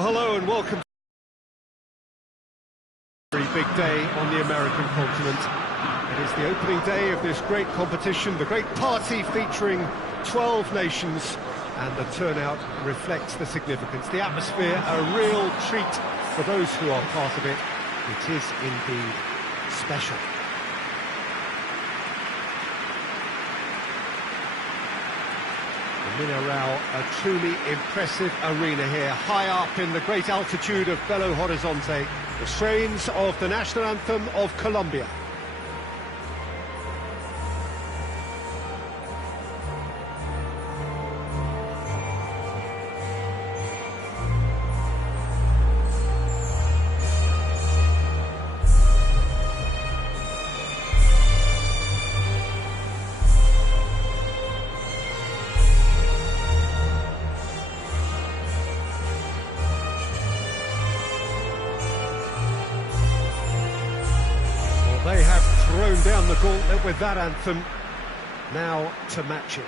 Well, hello and welcome. Very big day on the American continent. It is the opening day of this great competition, the great party featuring 12 nations, and the turnout reflects the significance. The atmosphere, a real treat for those who are part of it. It is indeed special. The Mineral, a truly impressive arena here, high up in the great altitude of Belo Horizonte, the strains of the national anthem of Colombia. They have thrown down the gauntlet with that anthem, now to match it.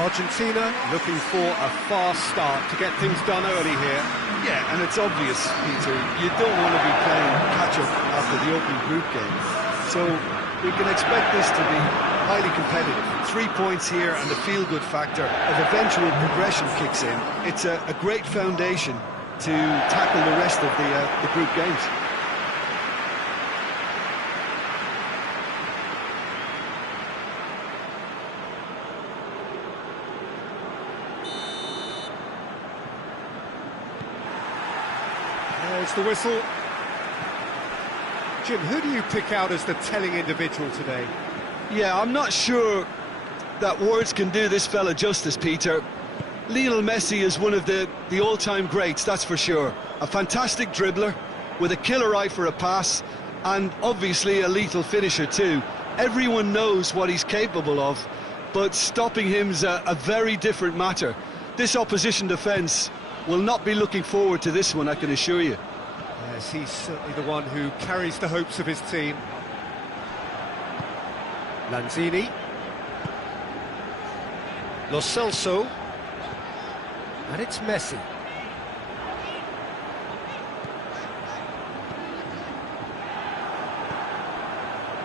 Argentina looking for a fast start to get things done early here. Yeah, and it's obvious, Peter, you don't want to be playing catch-up after the opening group game. So we can expect this to be highly competitive. 3 points here and the feel-good factor of eventual progression kicks in. It's a great foundation to tackle the rest of the group games. There's the whistle. Jim, who do you pick out as the telling individual today? Yeah, I'm not sure that words can do this fella justice, Peter. Lionel Messi is one of the all-time greats, that's for sure. A fantastic dribbler, with a killer eye for a pass, and obviously a lethal finisher too. Everyone knows what he's capable of, but stopping him's a very different matter. This opposition defence will not be looking forward to this one, I can assure you. Yes, he's certainly the one who carries the hopes of his team. Lanzini. Lo Celso. And it's Messi.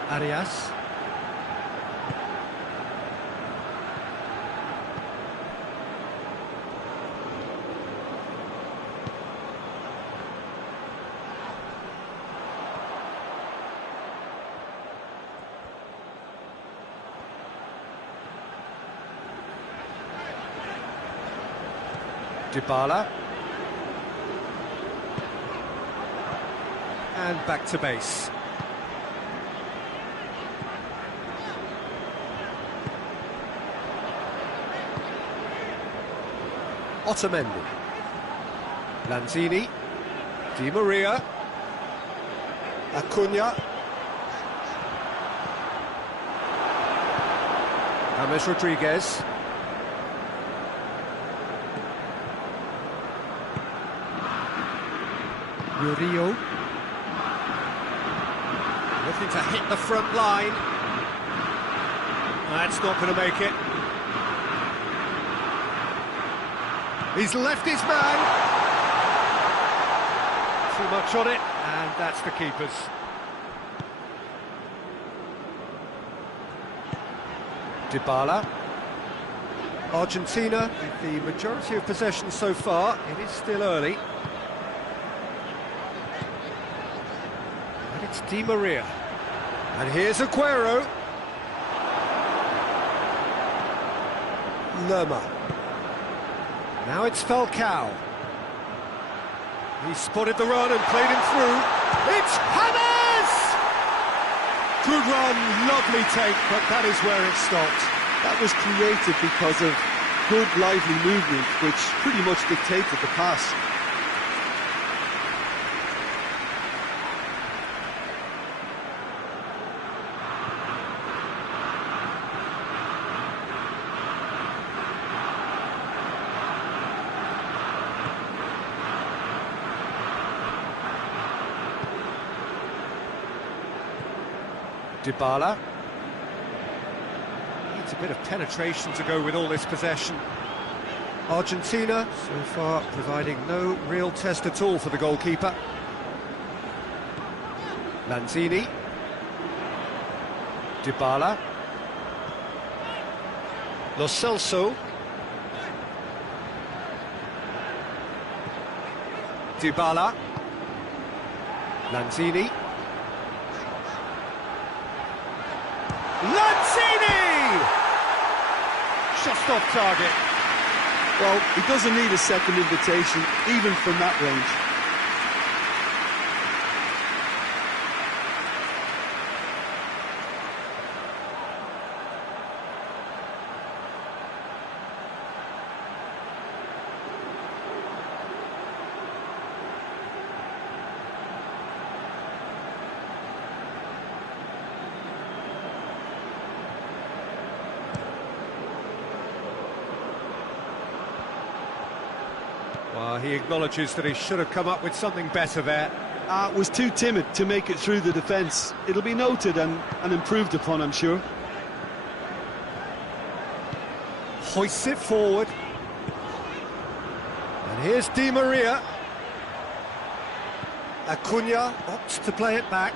Arias. Dybala. And back to base. Otamendi. Lanzini. Di Maria. Acuna. James Rodriguez. Murillo. Looking to hit the front line. That's not going to make it. He's left his man. Too much on it, and that's the keeper's. Dybala. Argentina with the majority of possession so far. It is still early. And it's Di Maria. And here's Aguero. Lerma. Now it's Falcao. He spotted the run and played him through. It's James! Good run, lovely take, but that is where it stopped. That was created because of good, lively movement, which pretty much dictated the pass. Dybala. Needs a bit of penetration to go with all this possession. Argentina, so far, providing no real test at all for the goalkeeper. Lanzini. Dybala. Lo Celso. Dybala. Lanzini. Lanzini! Just off target. Well, he doesn't need a second invitation, even from that range. Well, he acknowledges that he should have come up with something better there. Was too timid to make it through the defence. It'll be noted and improved upon, I'm sure. Hoists it forward. And here's Di Maria. Acuna opts to play it back.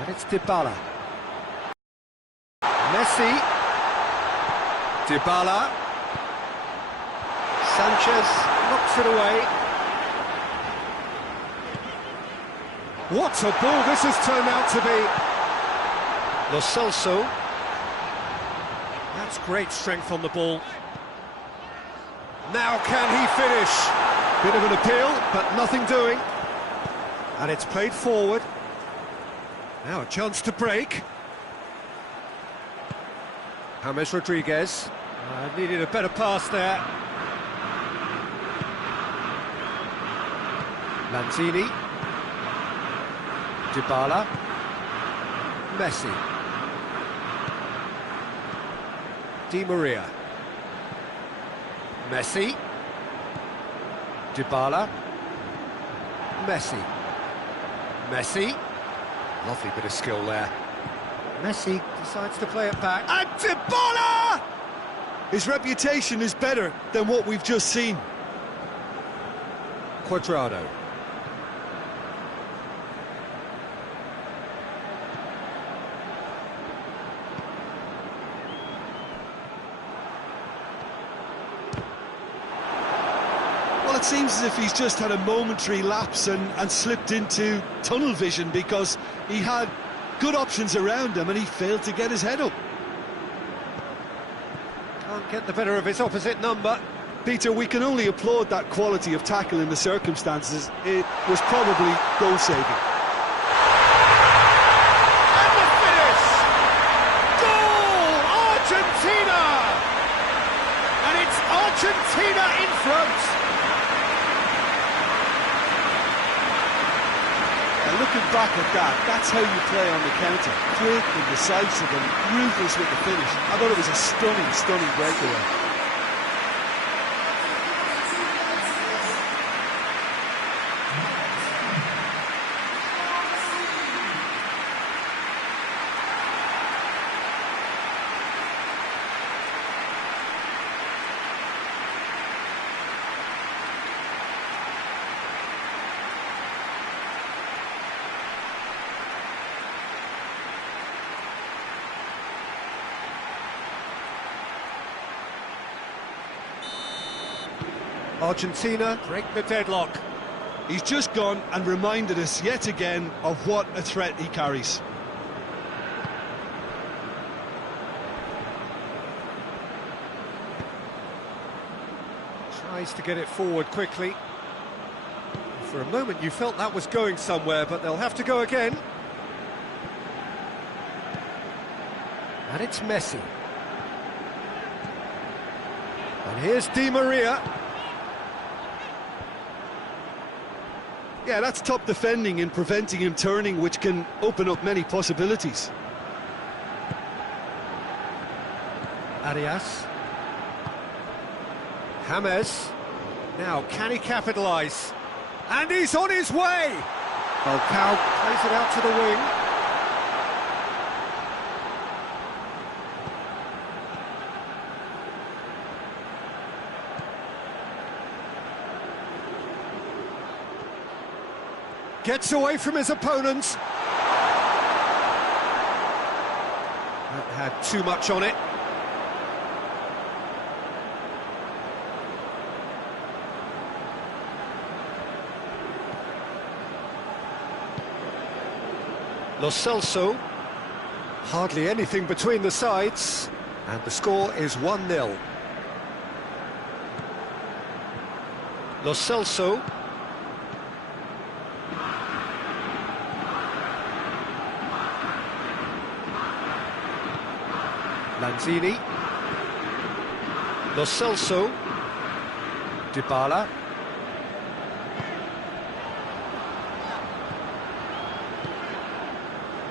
And it's Dybala. Messi. Dybala. Sanchez knocks it away. What a ball this has turned out to be. Lo Celso. That's great strength on the ball. Now can he finish? Bit of an appeal, but nothing doing. And it's played forward. Now a chance to break. James Rodriguez. Needed a better pass there. Lanzini. Dybala. Messi. Di Maria. Messi. Dybala. Messi. Messi. Lovely bit of skill there. Messi decides to play it back. And Dybala! His reputation is better than what we've just seen. Cuadrado. Well, it seems as if he's just had a momentary lapse and slipped into tunnel vision, because he had good options around him and he failed to get his head up. Can't get the better of his opposite number. Peter, we can only applaud that quality of tackle in the circumstances. It was probably goal-saving. And the finish! Goal! Argentina! And it's Argentina in front! And looking back at that, that's how you play on the counter. Quick and decisive and ruthless with the finish. I thought it was a stunning, stunning breakaway. Argentina break the deadlock. He's just gone and reminded us yet again of what a threat he carries. Tries to get it forward quickly. For a moment you felt that was going somewhere, but they'll have to go again. And it's Messi. And here's Di Maria. Yeah, that's top defending and preventing him turning, which can open up many possibilities. Arias. James. Now, can he capitalise? And he's on his way! Falcao plays it out to the wing. Gets away from his opponents. That had too much on it. Lo Celso. Hardly anything between the sides. And the score is 1-0. Lo Celso. Lanzini. Lo Celso. Dybala.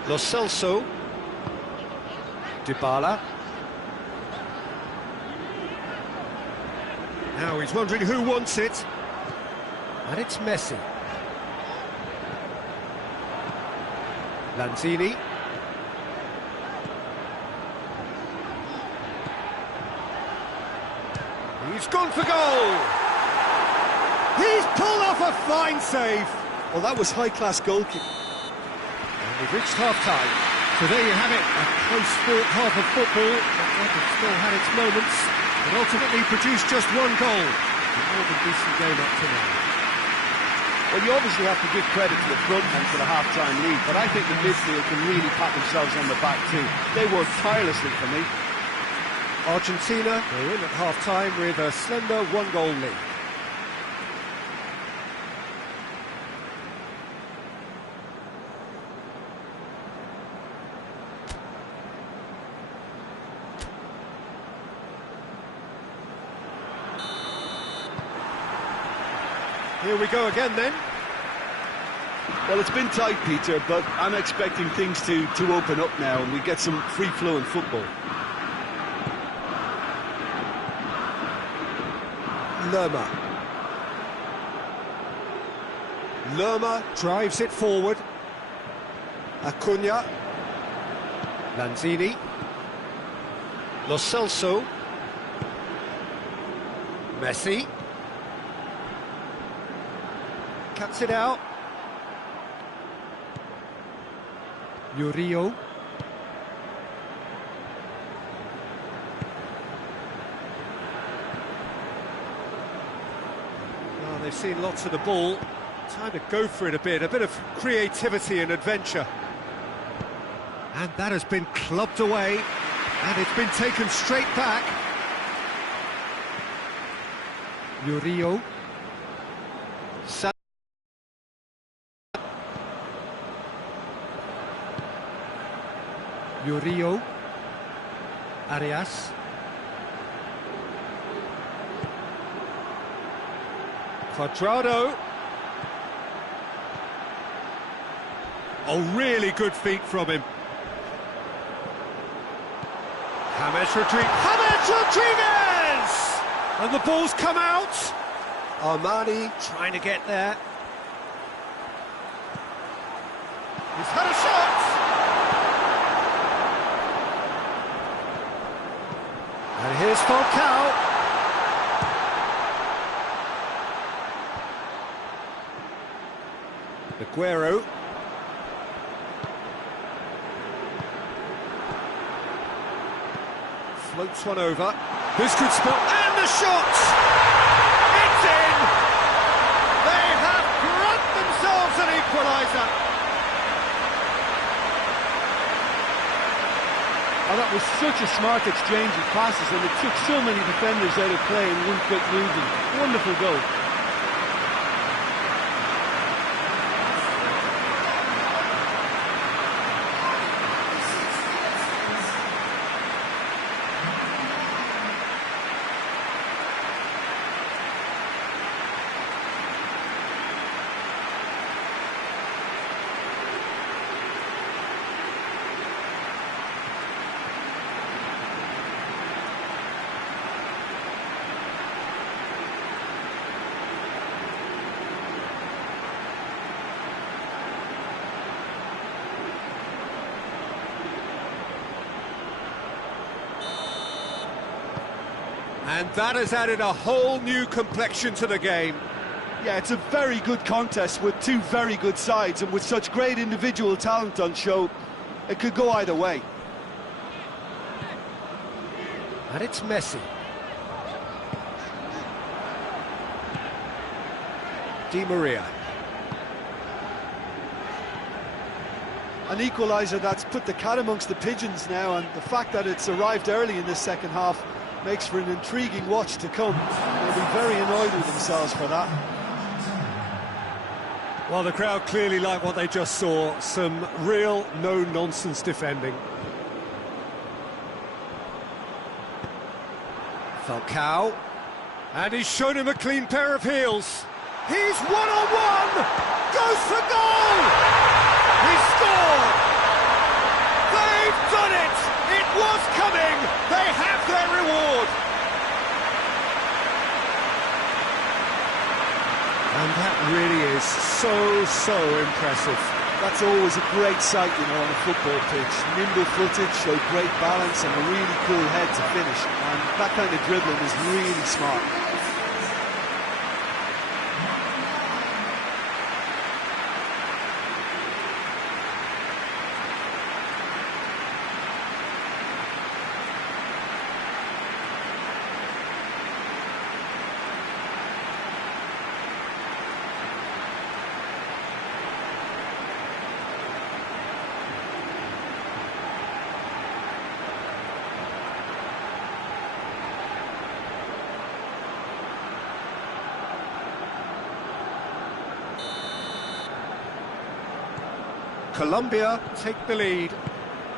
Lo Celso. Dybala. Now he's wondering who wants it. And it's Messi. Lanzini. He's gone for goal! He's pulled off a fine save! Well, that was high-class goalkeeping. And we've reached half-time. So there you have it, a close-fought half of football, but it still had its moments, but ultimately produced just one goal. A more than decent game up to now. Well, you obviously have to give credit to the front men for the half-time lead, but I think the midfield can really pat themselves on the back too. They worked tirelessly for me. Argentina, they're in at half-time with a slender one-goal lead. Here we go again then. Well, it's been tight, Peter, but I'm expecting things to open up now and we get some free-flowing football. Lerma drives it forward. Acuna. Lanzini. Lo Celso. Messi. Cuts it out. Murillo. Oh, they've seen lots of the ball. Time to go for it a bit of creativity and adventure. And that has been clubbed away, and it's been taken straight back. Murillo. Murillo. Arias. Cuadrado. Oh, really good feet from him. James Rodriguez! And the ball's come out. Armani trying to get there. He's had a shot! And here's Falcao. Aguero. Floats one over. This could spot. And the shot! It's in! They have grabbed themselves an equaliser. Oh, that was such a smart exchange of passes, and it took so many defenders out of play in one quick movement. Wonderful goal. And that has added a whole new complexion to the game. Yeah, it's a very good contest with two very good sides, and with such great individual talent on show, it could go either way. And it's Messi. Di Maria. An equaliser that's put the cat amongst the pigeons now, and the fact that it's arrived early in this second half makes for an intriguing watch to come. They'll be very annoyed with themselves for that. Well, the crowd clearly like what they just saw. Some real no-nonsense defending. Falcao. And he's shown him a clean pair of heels. He's one-on-one! Goes for goal! He scored! They've done it! It was coming! They have their reward! And that really is so impressive. That's always a great sight, you know, on a football pitch. Nimble-footed, showed great balance and a really cool head to finish. And that kind of dribbling is really smart. Colombia take the lead.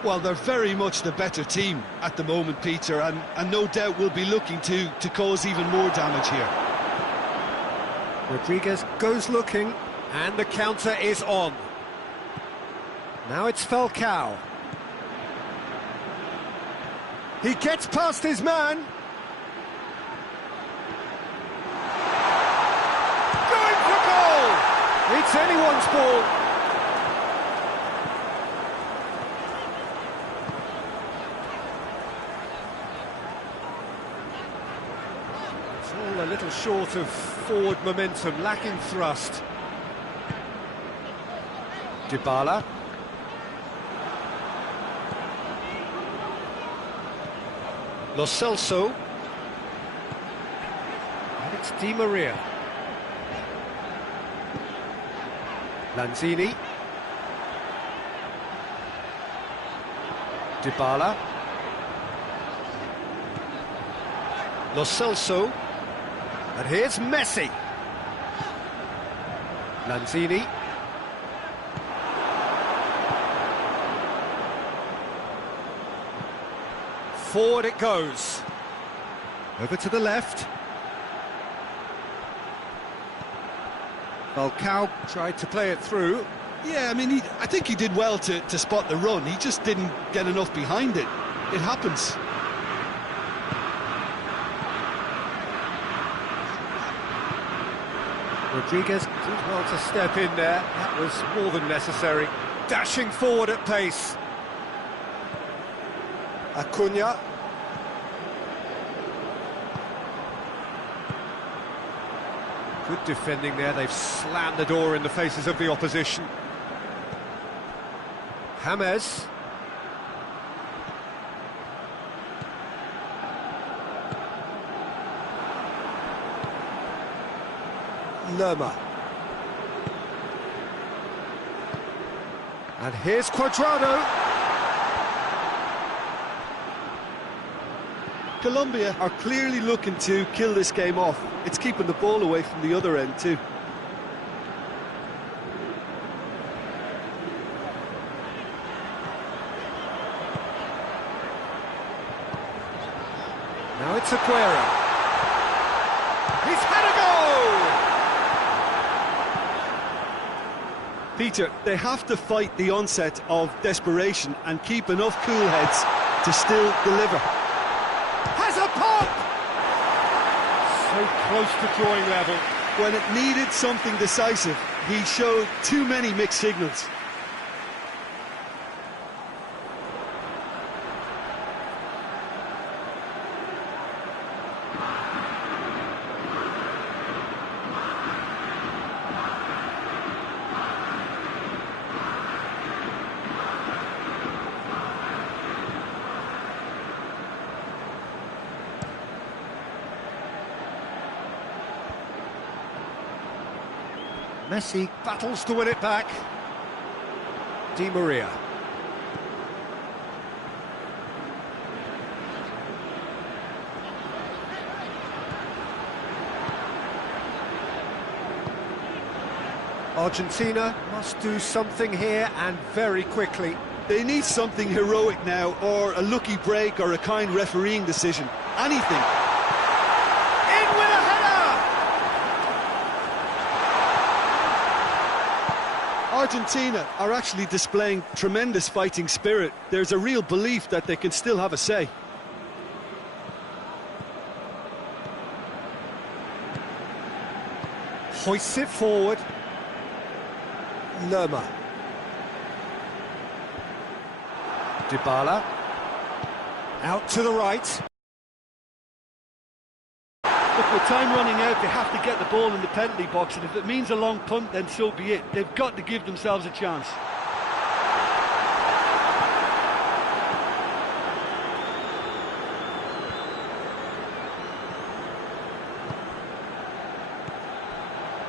Well, they're very much the better team at the moment, Peter, and no doubt will be looking to cause even more damage here. Rodriguez goes looking, and the counter is on. Now it's Falcao. He gets past his man. Going for goal! It's anyone's ball. A little short of forward momentum, lacking thrust. Dybala. Lo Celso. And it's Di Maria. Lanzini. Dybala. Lo Celso. And here's Messi. Lanzini. Forward it goes. Over to the left. Falcao tried to play it through. Yeah, I mean, I think he did well to spot the run. He just didn't get enough behind it. It happens. Rodriguez did well to step in there. That was more than necessary. Dashing forward at pace. Acuna. Good defending there. They've slammed the door in the faces of the opposition. James. Lerma. And here's Cuadrado. Colombia are clearly looking to kill this game off. It's keeping the ball away from the other end too. Now it's Aguero. He's had a goal! Peter, they have to fight the onset of desperation and keep enough cool heads to still deliver. Has a pop! So close to drawing level. When it needed something decisive, he showed too many mixed signals. Messi battles to win it back. Di Maria. Argentina must do something here, and very quickly. They need something heroic now, or a lucky break, or a kind refereeing decision. Anything. In with a header! Argentina are actually displaying tremendous fighting spirit. There's a real belief that they can still have a say. Hoists it forward. Lerma. Dybala. Out to the right. Look, with time running out, they have to get the ball in the penalty box, and if it means a long punt, then so be it. They've got to give themselves a chance.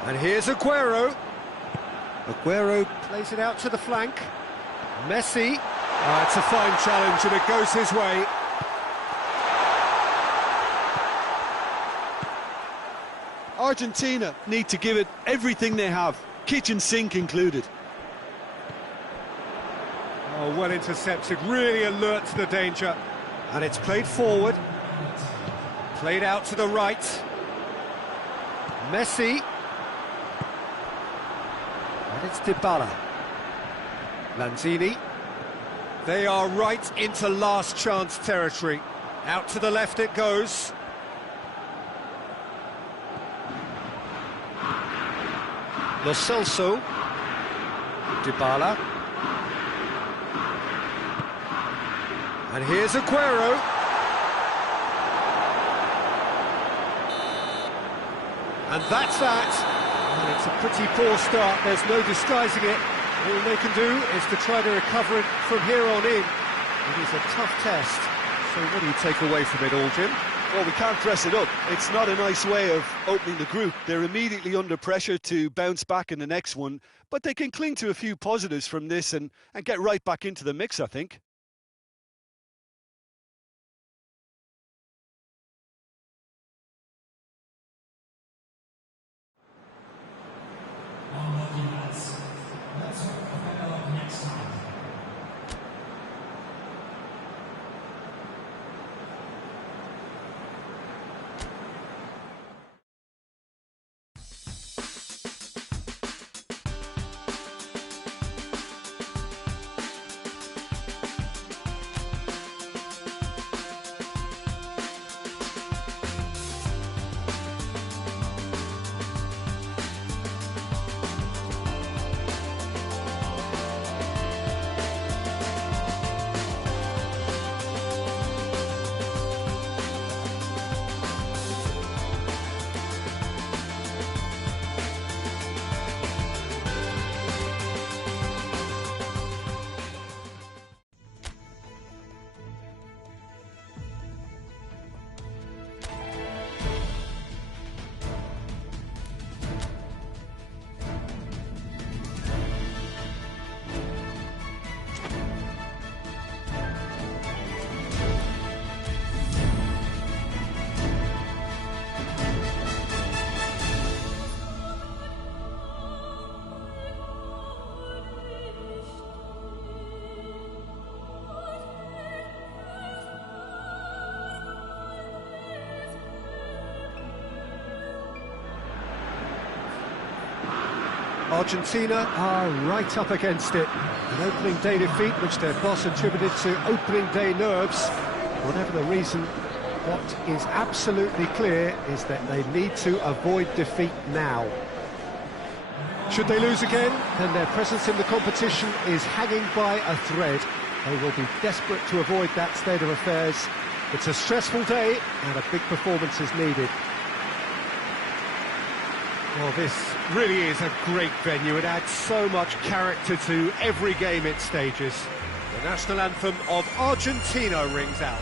And here's Aguero. Aguero plays it out to the flank. Messi. It's a fine challenge, and it goes his way. Argentina need to give it everything they have, kitchen sink included. Oh, well intercepted, really alert to the danger. And it's played forward. Played out to the right. Messi. And it's Dybala. Lanzini. They are right into last chance territory. Out to the left it goes. Lo Celso. Dybala. And here's Aguero. And that's that. And it's a pretty poor start, there's no disguising it. All they can do is to try to recover it from here on in. It is a tough test. So what do you take away from it all, Jim? Well, we can't dress it up. It's not a nice way of opening the group. They're immediately under pressure to bounce back in the next one, but they can cling to a few positives from this and get right back into the mix, I think. Argentina are right up against it. An opening day defeat which their boss attributed to opening day nerves. Whatever the reason, what is absolutely clear is that they need to avoid defeat now. Should they lose again, then their presence in the competition is hanging by a thread. They will be desperate to avoid that state of affairs. It's a stressful day and a big performance is needed. Well, this really is a great venue. It adds so much character to every game it stages. The national anthem of Argentina rings out.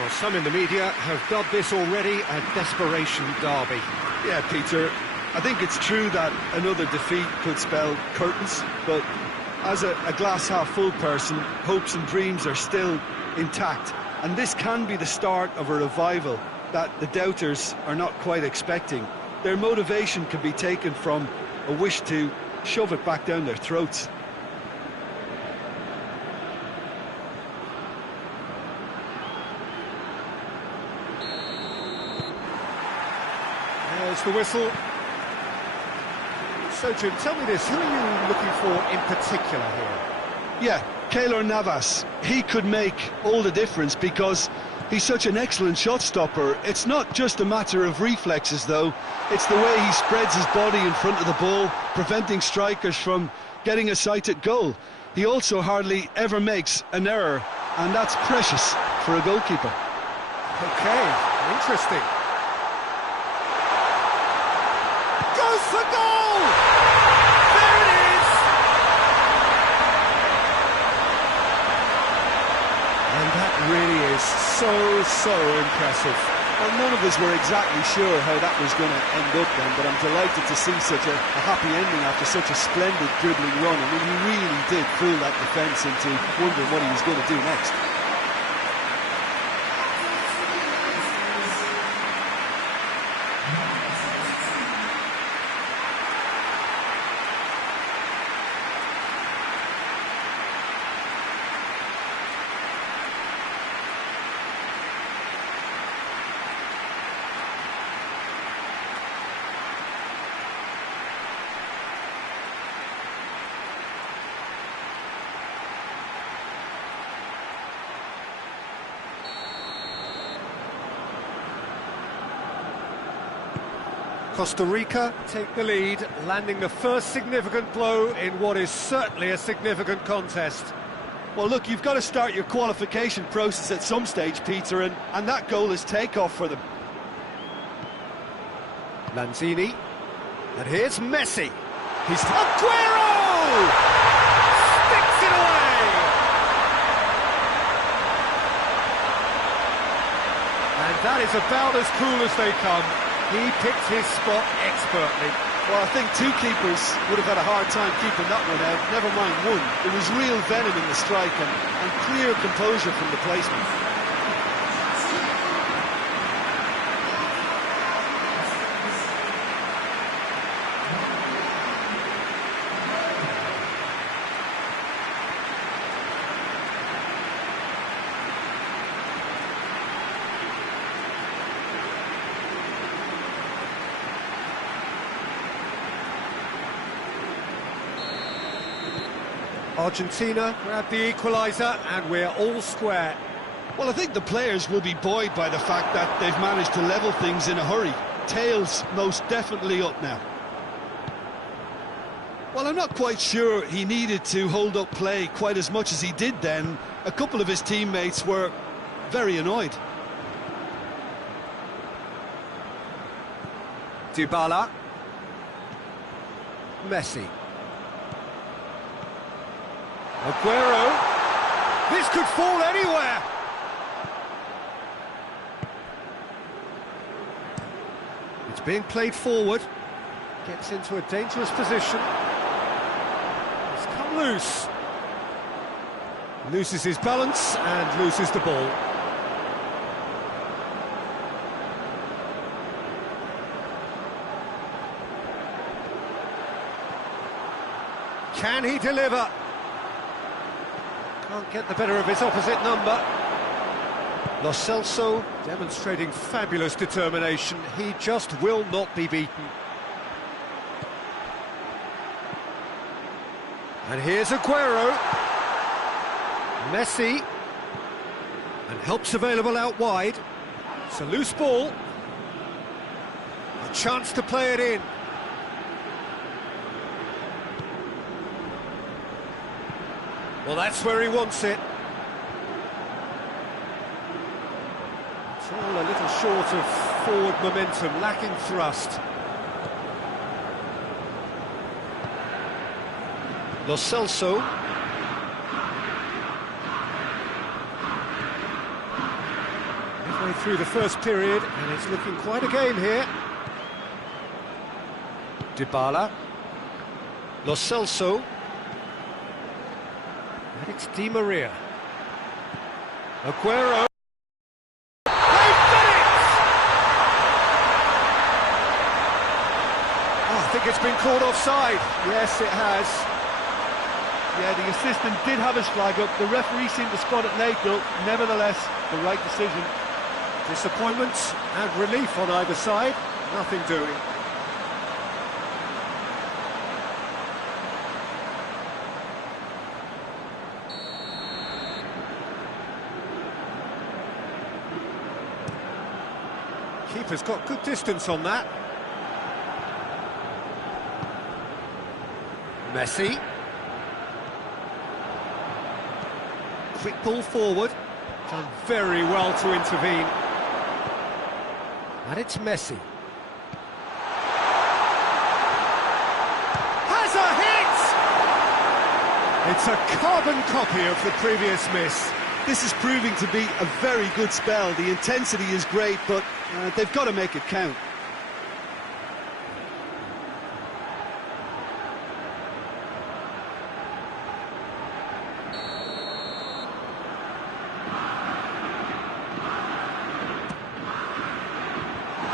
Well, some in the media have dubbed this already a desperation derby. Yeah, Peter, I think it's true that another defeat could spell curtains, but as a glass-half-full person, hopes and dreams are still intact, and this can be the start of a revival that the doubters are not quite expecting. Their motivation can be taken from a wish to shove it back down their throats. There's the whistle. So, Jim, tell me this, who are you looking for in particular here? Yeah, Keylor Navas. He could make all the difference because he's such an excellent shot stopper. It's not just a matter of reflexes, though. It's the way he spreads his body in front of the ball, preventing strikers from getting a sight at goal. He also hardly ever makes an error, and that's precious for a goalkeeper. Okay, interesting. Goes for goal! There it is! And that really is so impressive. Well, none of us were exactly sure how that was going to end up then, but I'm delighted to see such a happy ending after such a splendid dribbling run. I mean, he really did fool that defence into wondering what he was going to do next. Costa Rica take the lead, landing the first significant blow in what is certainly a significant contest. Well, look, you've got to start your qualification process at some stage, Peter, and that goal is takeoff for them. Lanzini, and here's Messi. He's Aguero! Sticks it away! And that is about as cool as they come. He picked his spot expertly. Well, I think two keepers would have had a hard time keeping that one out, never mind one. There was real venom in the strike and clear composure from the placement. Argentina grab the equaliser and we're all square. Well, I think the players will be buoyed by the fact that they've managed to level things in a hurry. Tails most definitely up now. Well, I'm not quite sure he needed to hold up play quite as much as he did then. A couple of his teammates were very annoyed. Dybala. Messi. Aguero. This could fall anywhere. It's being played forward. Gets into a dangerous position. It's come loose. Loses his balance and loses the ball. Can he deliver? Can't get the better of his opposite number. Lo Celso demonstrating fabulous determination. He just will not be beaten. And here's Aguero. Messi. And help's available out wide. It's a loose ball. A chance to play it in. Well, that's where he wants it. It's all a little short of forward momentum, lacking thrust. Lo Celso. Halfway through the first period, and it's looking quite a game here. Dybala. Lo Celso. And it's Di Maria. Aguero. They've done it! Oh, I think it's been called offside. Yes, it has. Yeah, the assistant did have his flag up. The referee seemed to spot it late, though. Nevertheless, the right decision. Disappointment and relief on either side. Nothing doing. Keeper's got good distance on that. Messi. Quick ball forward. Done very well to intervene. And it's Messi. Has a hit! It's a carbon copy of the previous miss. This is proving to be a very good spell. The intensity is great, but they've got to make it count.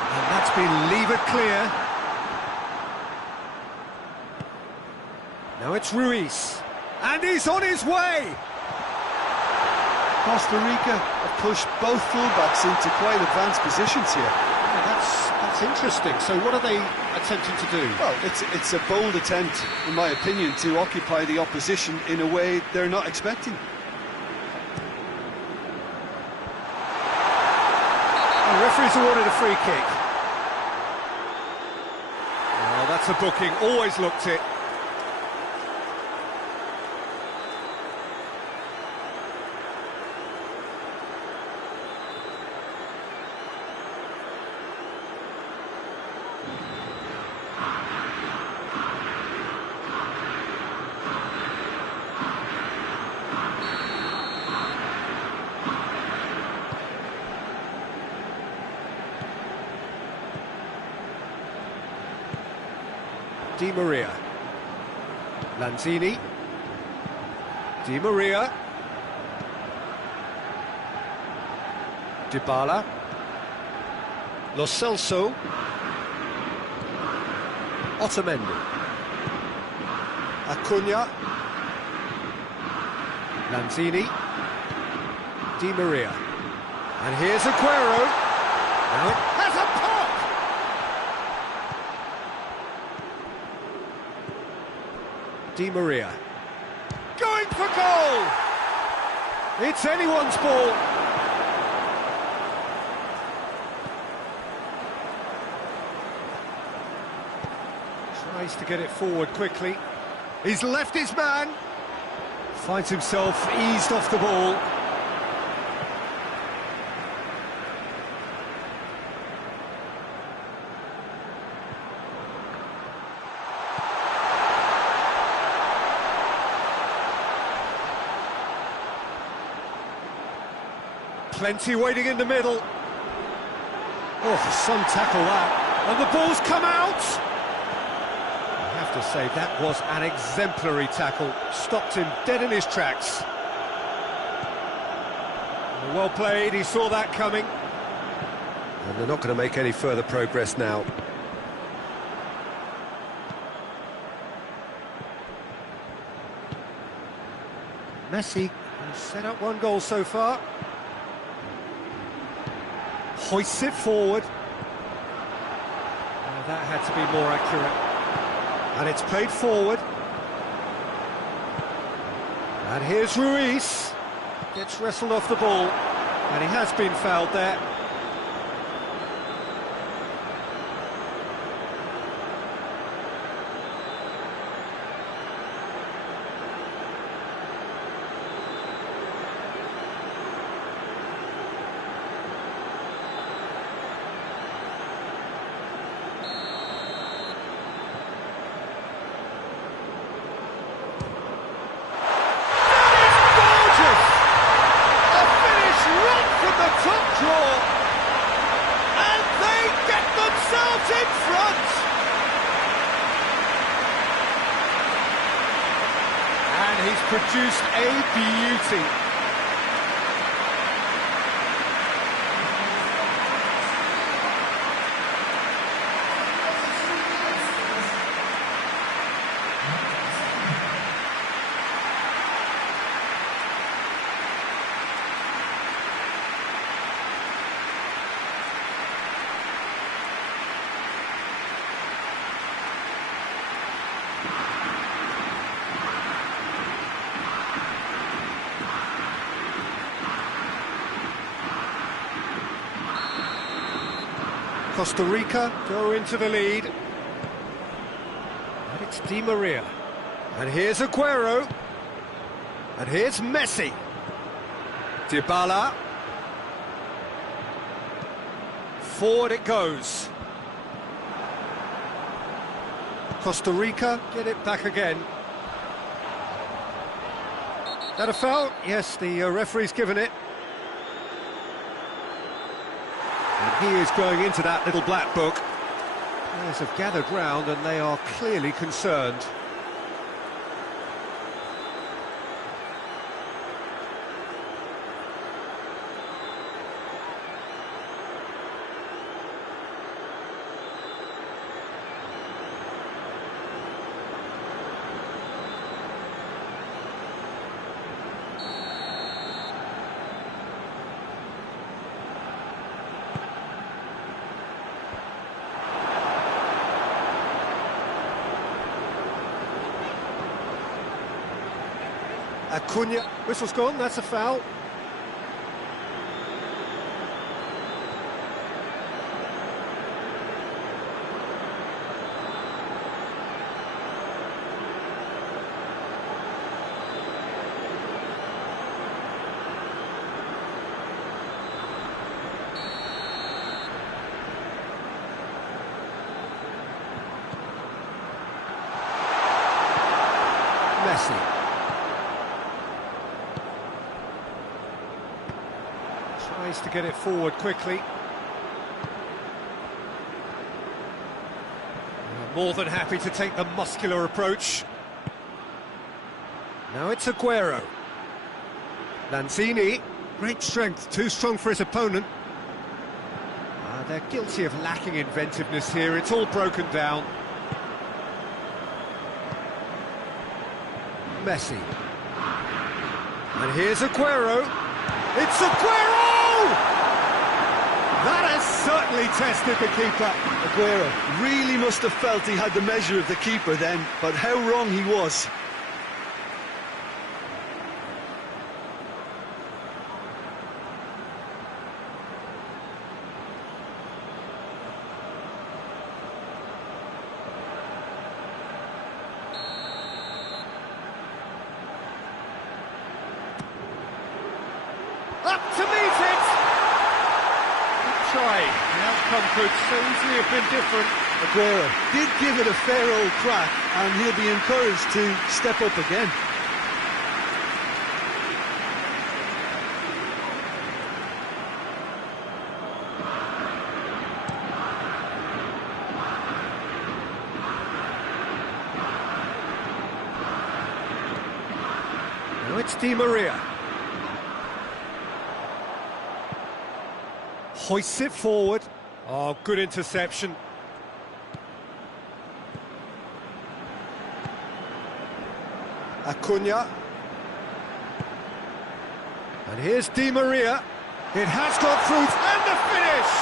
And that's been levered clear. Now it's Ruiz. And he's on his way! Costa Rica have pushed both fullbacks into quite advanced positions here. Yeah, that's interesting. So what are they attempting to do? Well, it's a bold attempt, in my opinion, to occupy the opposition in a way they're not expecting. The referee's awarded a free kick. Oh, that's a booking. Always looked it. Di Maria. Lanzini. Di Maria. Dybala. Lo Celso. Otamendi. Acuna. Lanzini. Di Maria. And here's Aguero. Now it has a pop! Di Maria. Going for goal! It's anyone's ball. Tries to get it forward quickly. He's left his man. Finds himself eased off the ball. Plenty waiting in the middle. Oh, some tackle that. And the ball's come out! I have to say, that was an exemplary tackle. Stopped him dead in his tracks. Well played, he saw that coming. And they're not going to make any further progress now. Messi has set up one goal so far. Hoists it forward. That had to be more accurate. And it's played forward. And here's Ruiz. Gets wrestled off the ball. And he has been fouled there. Top draw. he's produced a beauty. Costa Rica go into the lead. And it's Di Maria. And here's Aguero. And here's Messi. Dybala. Forward it goes. Costa Rica get it back again. That a foul? Yes, the referee's given it. And he is going into that little black book. Players have gathered round and they are clearly concerned. Acuna, whistle's gone, that's a foul. Messi. Tries to get it forward quickly. More than happy to take the muscular approach. Now it's Aguero. Lanzini, great strength, too strong for his opponent. They're guilty of lacking inventiveness here, it's all broken down. Messi. And here's Aguero. It's Aguero! That has certainly tested the keeper. Aguero really must have felt he had the measure of the keeper then, but how wrong he was. Up to meet it! Good try. The outcome could so easily have been different. Aguero did give it a fair old crack, and he'll be encouraged to step up again. Now it's Di Maria. Hoists it forward. Oh, good interception. Acuna. And here's Di Maria. It has got through, and the finish!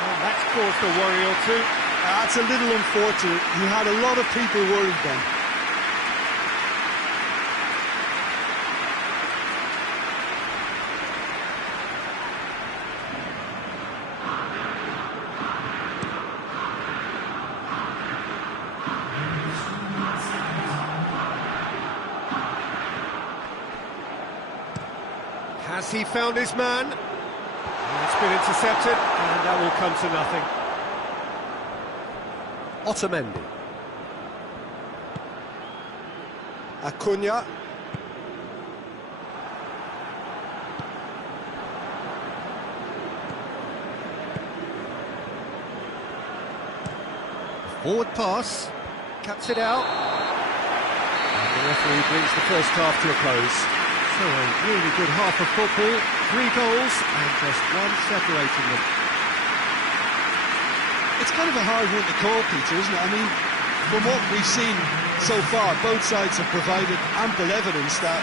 And that's caused a worry or two. That's a little unfortunate. He had a lot of people worried then. Has he found his man? It's been intercepted, and that will come to nothing. Otamendi. Acuna. Forward pass, cuts it out. And the referee brings the first half to a close. So a really good half of football, 3 goals and just one separating them. It's kind of a hard one to call, Peter, isn't it? I mean, from what we've seen so far, both sides have provided ample evidence that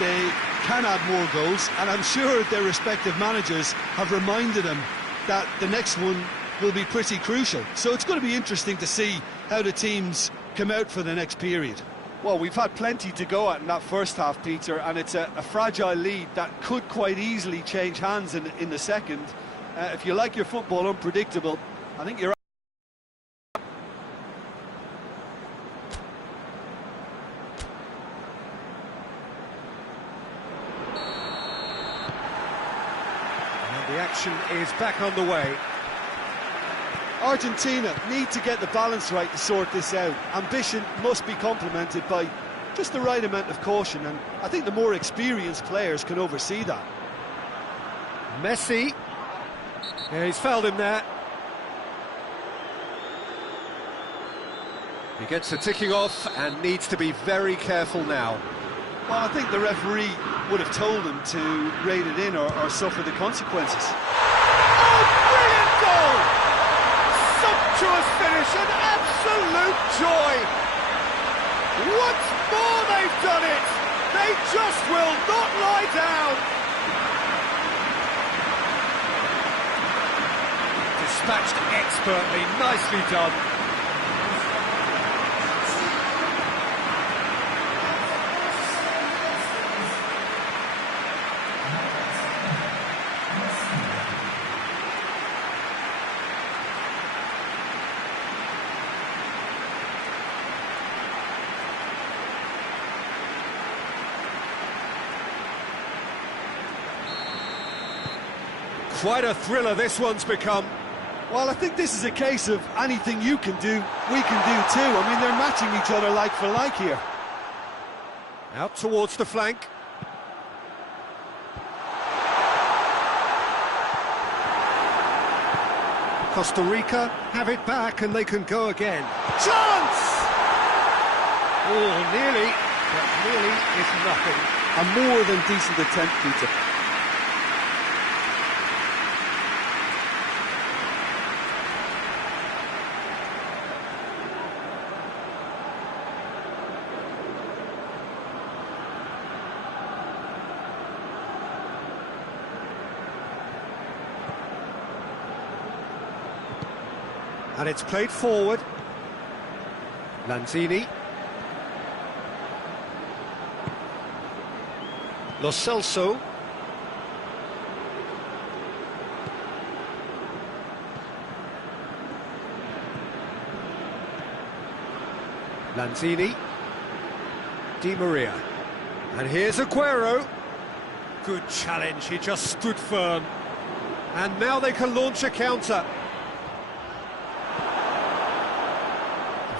they can add more goals, and I'm sure their respective managers have reminded them that the next one will be pretty crucial. So it's going to be interesting to see how the teams come out for the next period. Well, we've had plenty to go at in that first half, Peter, and it's a fragile lead that could quite easily change hands in the second. If you like your football unpredictable, I think you're... And the action is back on the way. Argentina need to get the balance right to sort this out. Ambition must be complemented by just the right amount of caution, and I think the more experienced players can oversee that. Messi. Yeah, he's fouled him there. He gets the ticking off and needs to be very careful now. Well, I think the referee would have told him to rate it in or suffer the consequences. Oh, brilliant goal! Sumptuous finish, an absolute joy! Once more they've done it! They just will not lie down! Dispatched expertly, nicely done. Quite a thriller this one's become. Well, I think this is a case of anything you can do, we can do too. I mean, they're matching each other like for like here. Out towards the flank. Costa Rica have it back and they can go again. Chance! Oh, nearly, but nearly is nothing. A more than decent attempt, Peter. And it's played forward. Lanzini. Lo Celso. Lanzini. Di Maria. And here's Aguero. Good challenge, he just stood firm. And now they can launch a counter.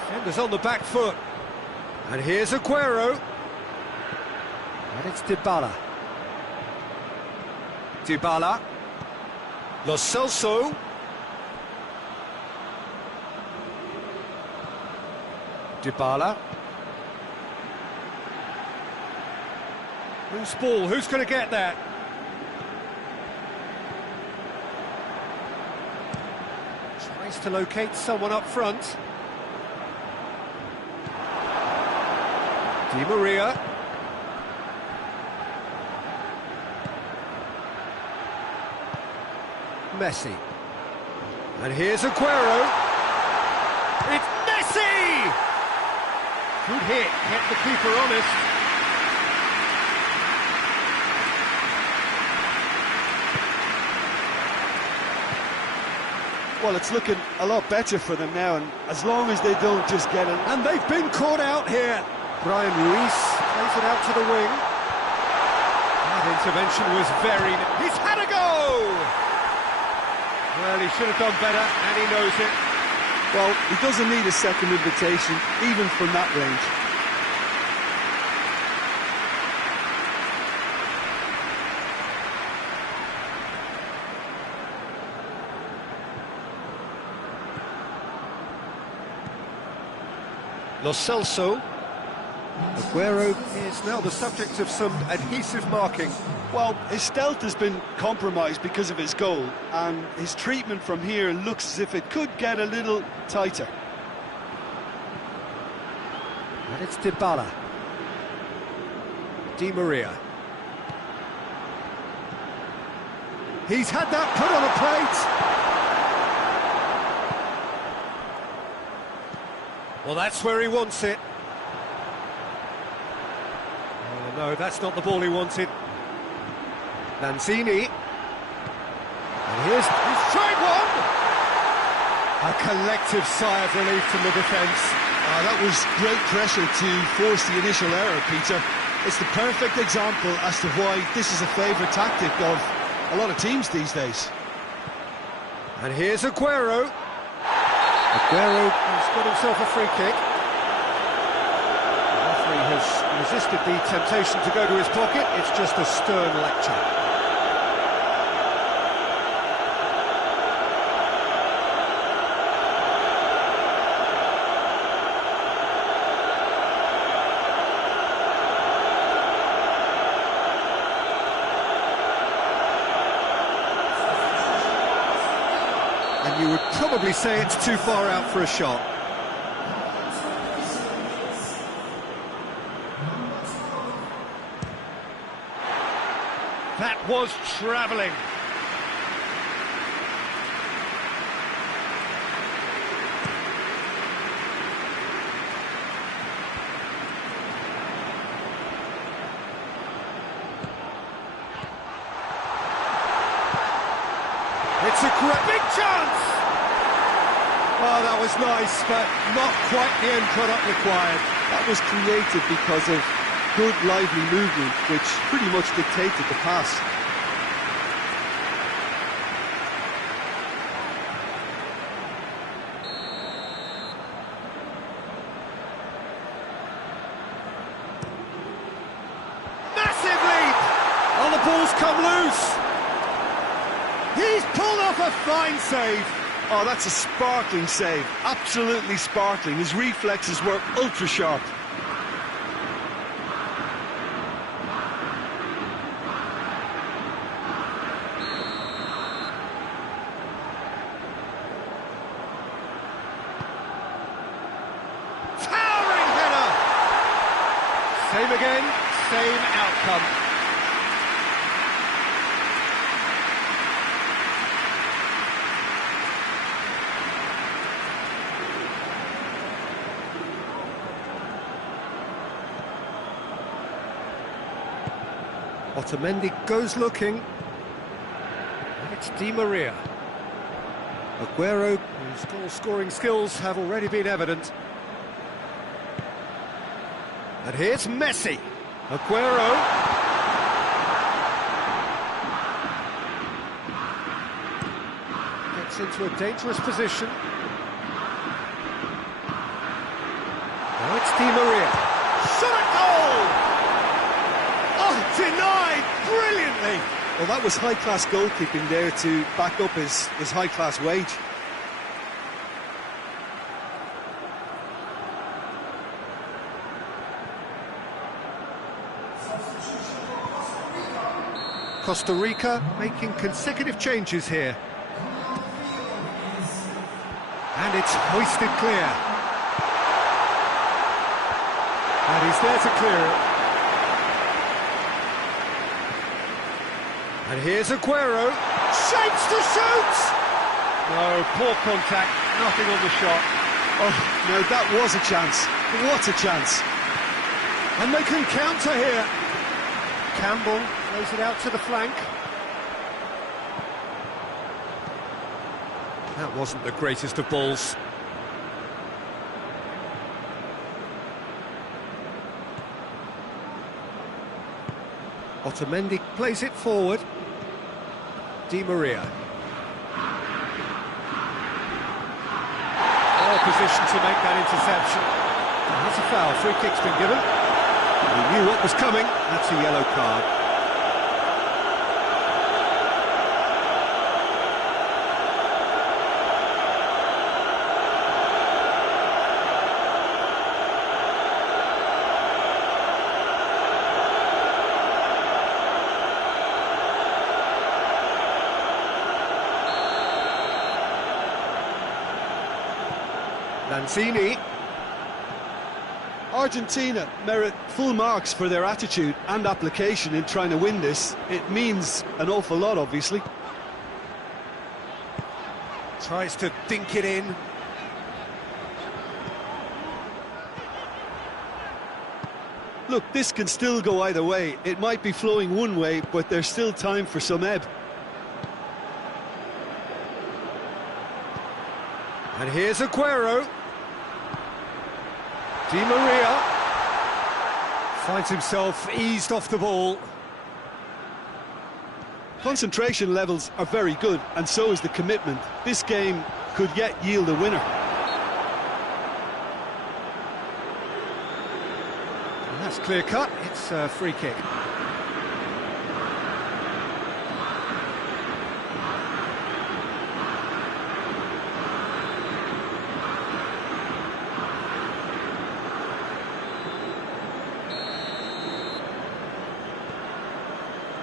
Defenders on the back foot. And here's Aguero. And it's Dybala. Dybala. Lo Celso. Dybala. Loose ball, who's going to get that? Tries to locate someone up front. Di Maria. Messi. And here's Aguero. It's Messi! Good hit, kept the keeper honest. Well, it's looking a lot better for them now, and as long as they don't just get it. And they've been caught out here. Brian Ruiz plays it out to the wing. That intervention was very... He's had a go! Well, he should have done better, and he knows it. Well, he doesn't need a second invitation, even from that range. Lo Celso. Aguero is now the subject of some adhesive marking. Well, his stealth has been compromised because of his goal, and his treatment from here looks as if it could get a little tighter. And it's Dybala. Di Maria. He's had that put on a plate. Well, that's where he wants it. Oh, no, that's not the ball he wanted. Lanzini. And he's tried one! A collective sigh of relief from the defence. That was great pressure to force the initial error, Peter. It's the perfect example as to why this is a favourite tactic of a lot of teams these days. And here's Aguero. Aguero has got himself a free kick. The referee has resisted the temptation to go to his pocket. It's just a stern lecture. And you would probably say it's too far out for a shot. That was travelling. It's a great big chance! Oh, that was nice, but not quite the end product required. That was created because of good, lively movement, which pretty much dictated the pass. Massive leap! Oh, the ball's come loose! He's pulled off a fine save. Oh, that's a sparkling save. Absolutely sparkling. His reflexes were ultra sharp. Towering header! Same again, same outcome. Otamendi goes looking. And it's Di Maria. Aguero, whose goal-scoring skills have already been evident. And here's Messi. Aguero. Gets into a dangerous position. Now it's Di Maria. Shot at goal! Oh, denied brilliantly. Well, that was high-class goalkeeping there to back up his high-class wage. Costa Rica making consecutive changes here. And it's hoisted clear. And he's there to clear it. And here's Aguero. Shapes to shoot! No, poor contact, nothing on the shot. Oh, no, that was a chance. What a chance. And they can counter here. Campbell plays it out to the flank. That wasn't the greatest of balls. Otamendi plays it forward. Di Maria. Well positioned to make that interception. And that's a foul. Free kick's been given. He knew what was coming. That's a yellow card. Lanzini. Argentina merit full marks for their attitude and application in trying to win this. It means an awful lot, obviously. Tries to dink it in. Look, this can still go either way. It might be flowing one way, but there's still time for some ebb. And here's Aguero. Di Maria finds himself eased off the ball. Concentration levels are very good, and so is the commitment. This game could yet yield a winner. And that's clear cut, it's a free kick.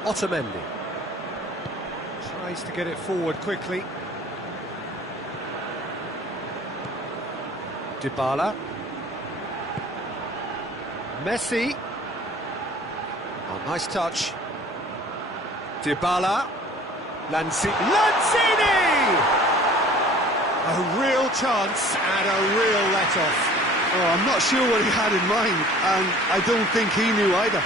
Otamendi tries to get it forward quickly. Dybala. Messi. Oh, nice touch. Dybala. Lanzini! A real chance and a real let-off. Oh, I'm not sure what he had in mind, and I don't think he knew either.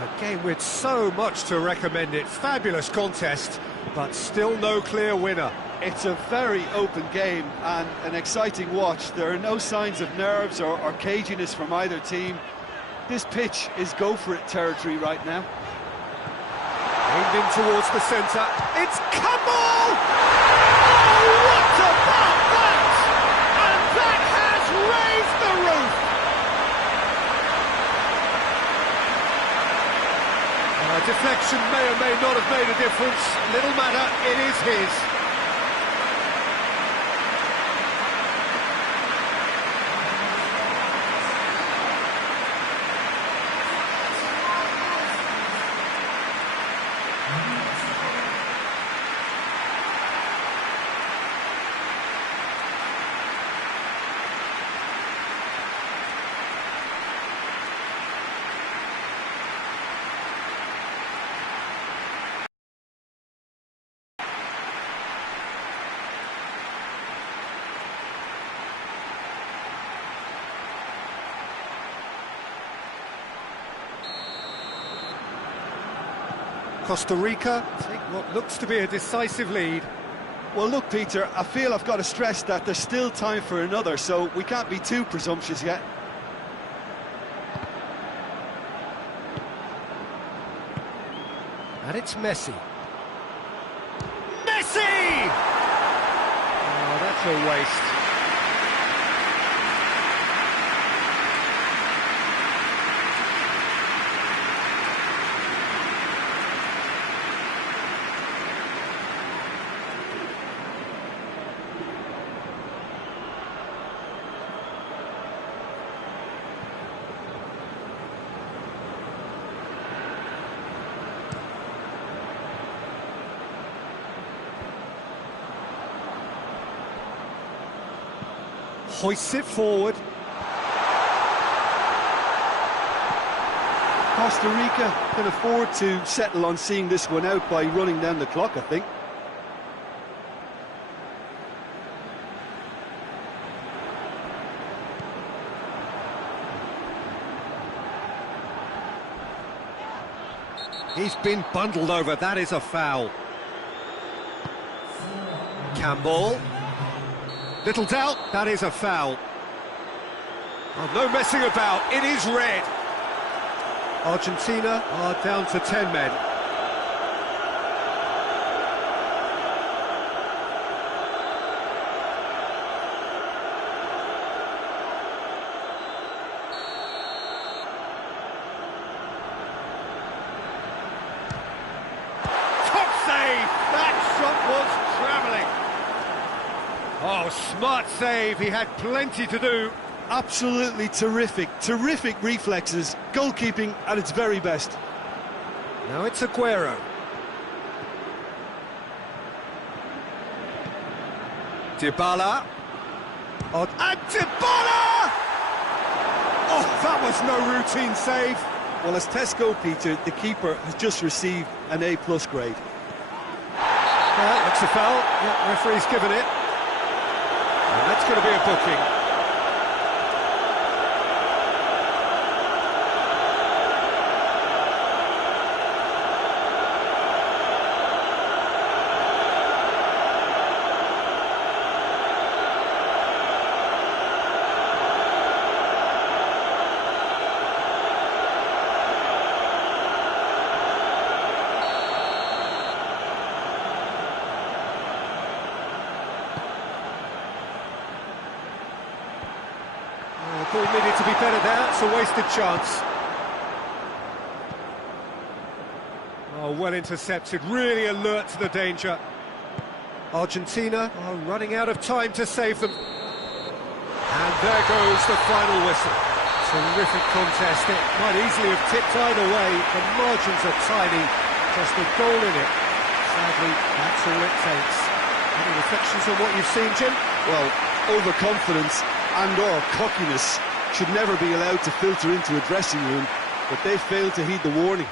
A game with so much to recommend it. Fabulous contest, but still no clear winner. It's a very open game and an exciting watch. There are no signs of nerves or caginess from either team. This pitch is go-for-it territory right now. Aimed in towards the centre. It's Campbell! Oh, what about that? And that has raised the roof! Deflection may or may not have made a difference. Little matter, it is his. Costa Rica take what looks to be a decisive lead. Well, look, Peter, I feel I've got to stress that there's still time for another, so we can't be too presumptuous yet. And it's Messi. Messi! Oh, that's a waste. Hoists it forward. Costa Rica can afford to settle on seeing this one out by running down the clock, I think. He's been bundled over, that is a foul. Campbell. Little doubt, that is a foul. Oh, no messing about, it is red. Argentina are down to 10 men. That shot was travelling. Oh, smart save, he had plenty to do. Absolutely terrific reflexes, goalkeeping at its very best. Now it's Aguero. Dybala. And Dybala! Oh, that was no routine save. Well, as Tesco, Peter, the keeper has just received an A+ grade. Looks a foul. Yeah, referee's given it. And that's going to be a booking. The ball needed to be better there, it's a wasted chance. Oh, well intercepted, really alert to the danger. Argentina are running out of time to save them. And there goes the final whistle. Terrific contest, it might easily have tipped either way. The margins are tiny, just a goal in it. Sadly, that's all it takes. Any reflections on what you've seen, Jim? Well, overconfidence and/or cockiness should never be allowed to filter into a dressing room, but they failed to heed the warning.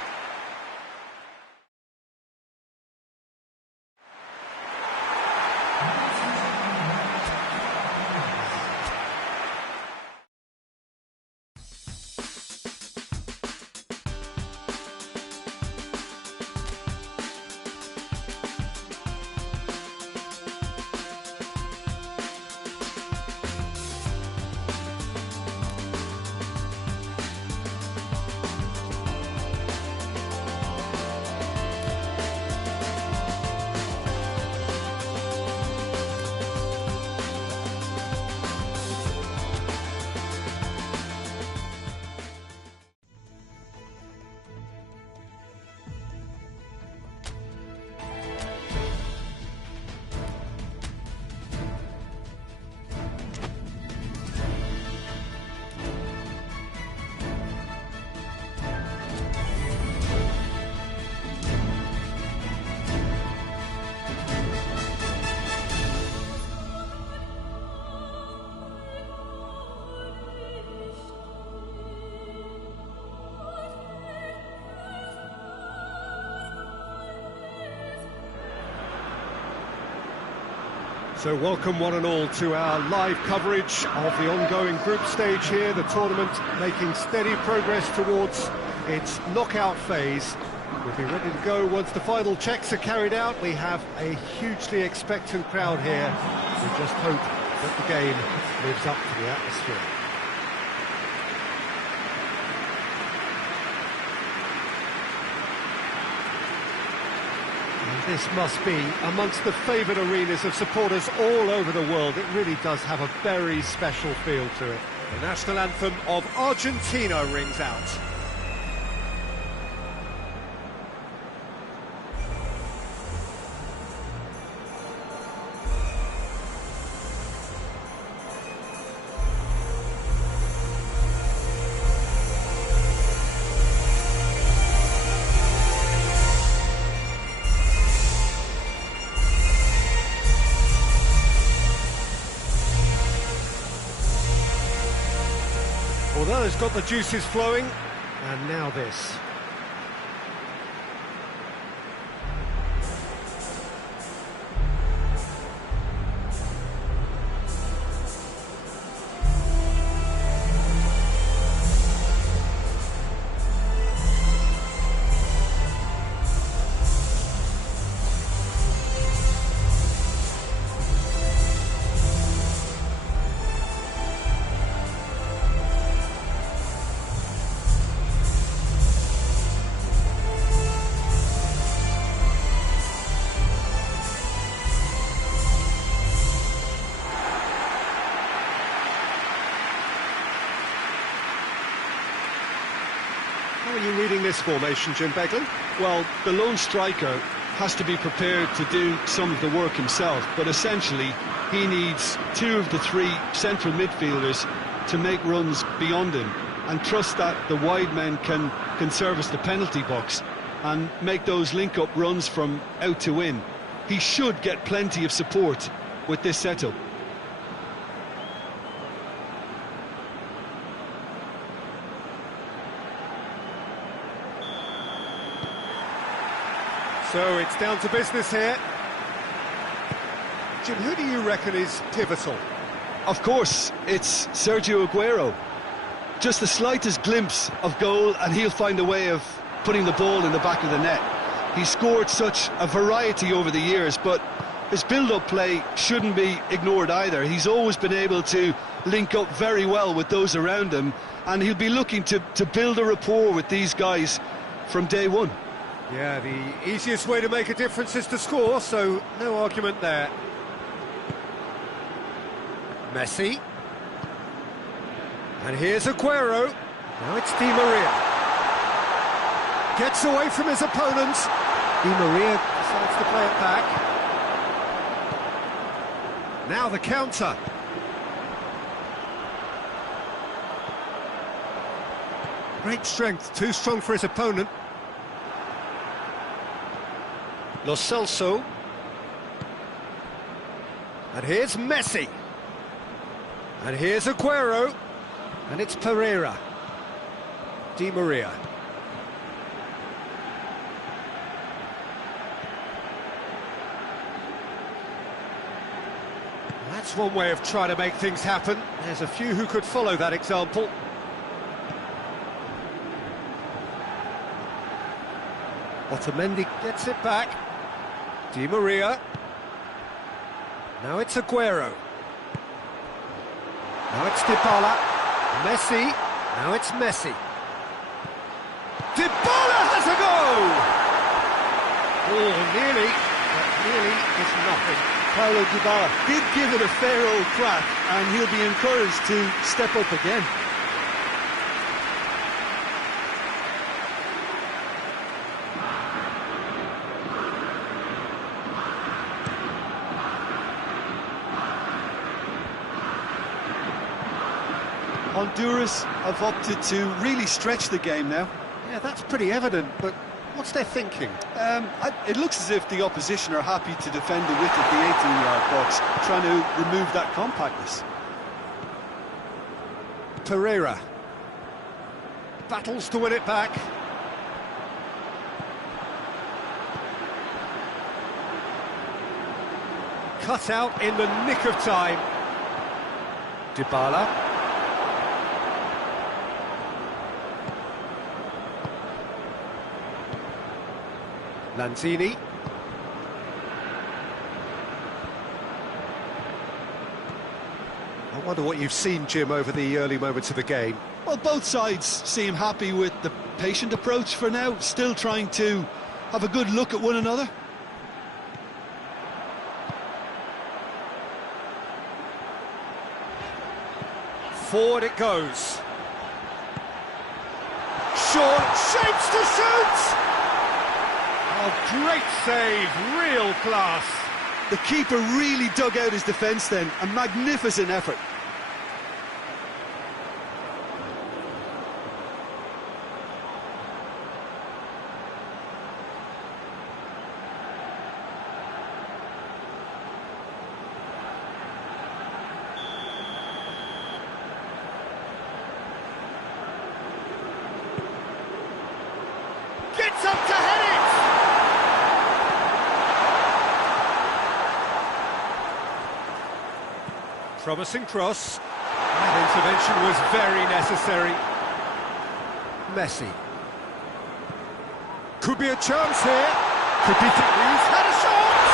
So welcome one and all to our live coverage of the ongoing group stage here, the tournament making steady progress towards its knockout phase. We'll be ready to go once the final checks are carried out. We have a hugely expectant crowd here. We just hope that the game lives up to the atmosphere. This must be amongst the favoured arenas of supporters all over the world. It really does have a very special feel to it. The national anthem of Argentina rings out. Well, that has got the juices flowing, and now this. How are you reading this formation, Jim Begley? Well, the lone striker has to be prepared to do some of the work himself, but essentially he needs two of the three central midfielders to make runs beyond him and trust that the wide men can service the penalty box and make those link-up runs from out to in. He should get plenty of support with this setup. So it's down to business here. Jim, who do you reckon is pivotal? Of course, it's Sergio Aguero. Just the slightest glimpse of goal and he'll find a way of putting the ball in the back of the net. He's scored such a variety over the years, but his build-up play shouldn't be ignored either. He's always been able to link up very well with those around him, and he'll be looking to build a rapport with these guys from day one. Yeah, the easiest way to make a difference is to score, so no argument there. Messi. And here's Aguero. Now it's Di Maria. Gets away from his opponents. Di Maria decides to play it back. Now the counter. Great strength, too strong for his opponent. Lo Celso. And here's Messi. And here's Aguero. And it's Pereira. Di Maria. That's one way of trying to make things happen. There's a few who could follow that example. Otamendi gets it back. Di Maria. Now it's Aguero. Now it's Dybala. Messi. Now it's Messi. Dybala has a go! Oh, nearly, but nearly is nothing. Paulo Dybala did give it a fair old crack, and he'll be encouraged to step up again. Honduras have opted to really stretch the game now. Yeah, that's pretty evident, but what's their thinking? It looks as if the opposition are happy to defend the width of the 18-yard box, trying to remove that compactness. Pereira battles to win it back. Cut out in the nick of time. Dybala. Lanzini. I wonder what you've seen, Jim, over the early moments of the game. Well, both sides seem happy with the patient approach for now, still trying to have a good look at one another. Forward it goes. Short, shapes to shoot! Oh, great save, real class. The keeper really dug out his defence then, a magnificent effort. Gets up to head it! Promising cross. That intervention was very necessary. Messi. Could be a chance here. Could be. He's had a shot!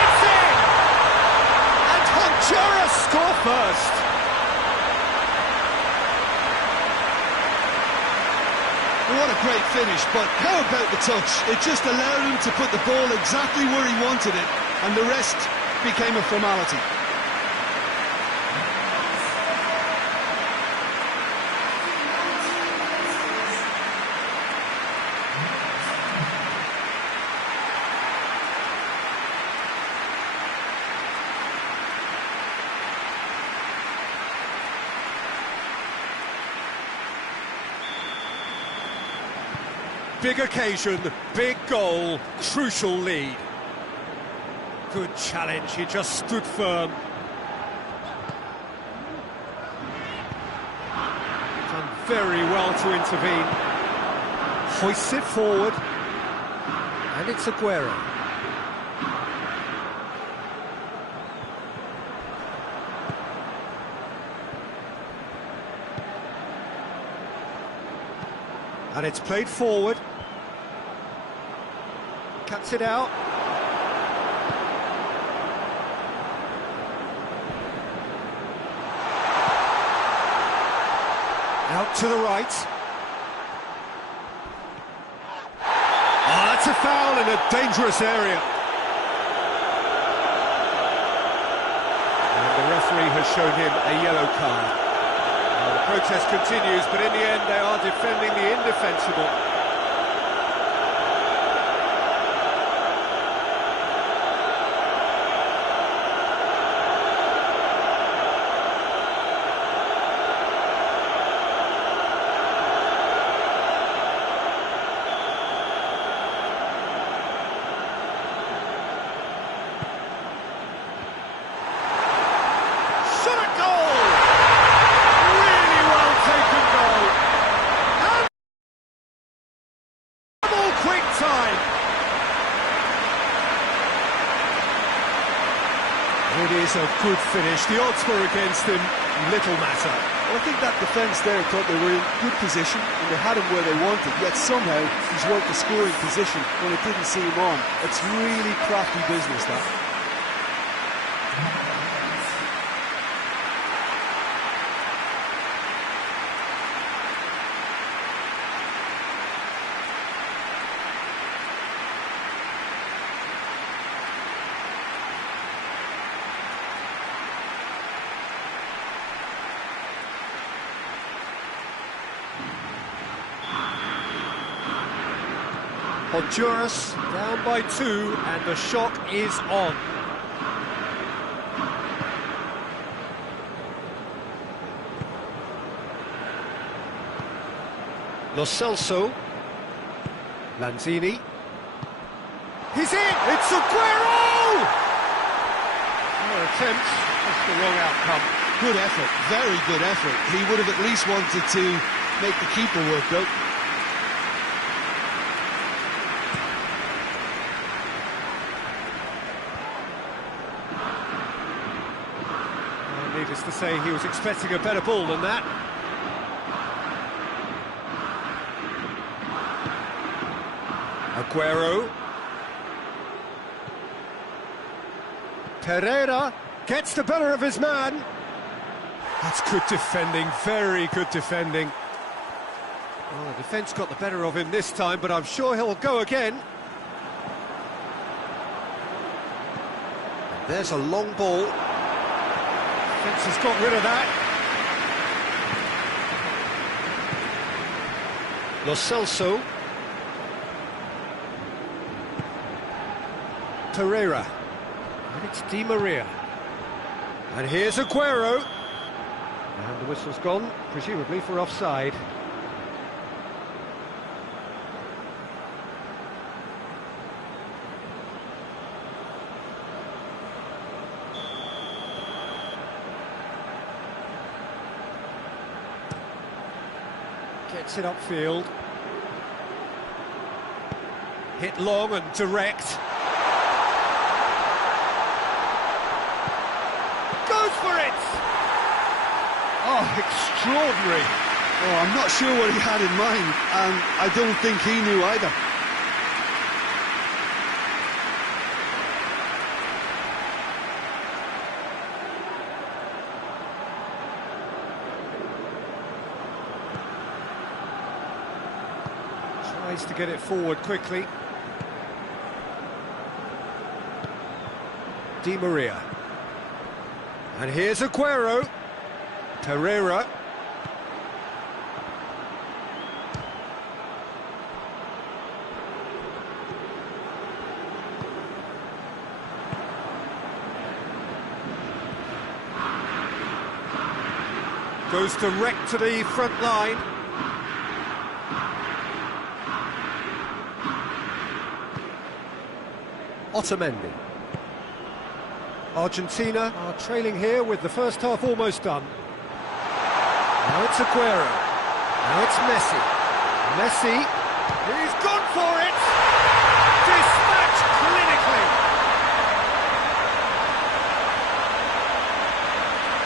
It's in! And Honduras score first. What a great finish, but how about the touch? It just allowed him to put the ball exactly where he wanted it, and the rest became a formality. big occasion, big goal, crucial lead. Good challenge, he just stood firm. Done very well to intervene. Hoists it forward. And it's Aguero. And it's played forward. Cuts it out. Out to the right. Oh, that's a foul in a dangerous area. And the referee has shown him a yellow card. Well, the protest continues, but in the end they are defending the indefensible. It is a good finish. The odds were against him, little matter. Well, I think that defence there thought they were in good position and they had him where they wanted, yet somehow he's worked the scoring position when it didn't see him on. It's really crafty business, that. Honduras down by 2 and the shock is on. Lo Celso. Lanzini. He's in! It's Aguero! No attempt, that's the wrong outcome. Good effort, very good effort. He would have at least wanted to make the keeper work, though. Needless to say, he was expecting a better ball than that. Aguero. Pereira gets the better of his man. That's good defending, very good defending. Well, the defence got the better of him this time, but I'm sure he'll go again. There's a long ball. Defence has got rid of that. Lo Celso. Pereira. And it's Di Maria. And here's Aguero. And the whistle's gone, presumably for offside. Gets it upfield. Hit long and direct. Goes for it! Oh, extraordinary. Oh, I'm not sure what he had in mind, and I don't think he knew either. Tries to get it forward quickly. Di Maria. And here's Aguero. Pereira. Goes direct to the front line. Otamendi. Argentina are trailing here with the first half almost done. Now it's Aguero. Now it's Messi. Messi, he's gone for it! Dispatched clinically!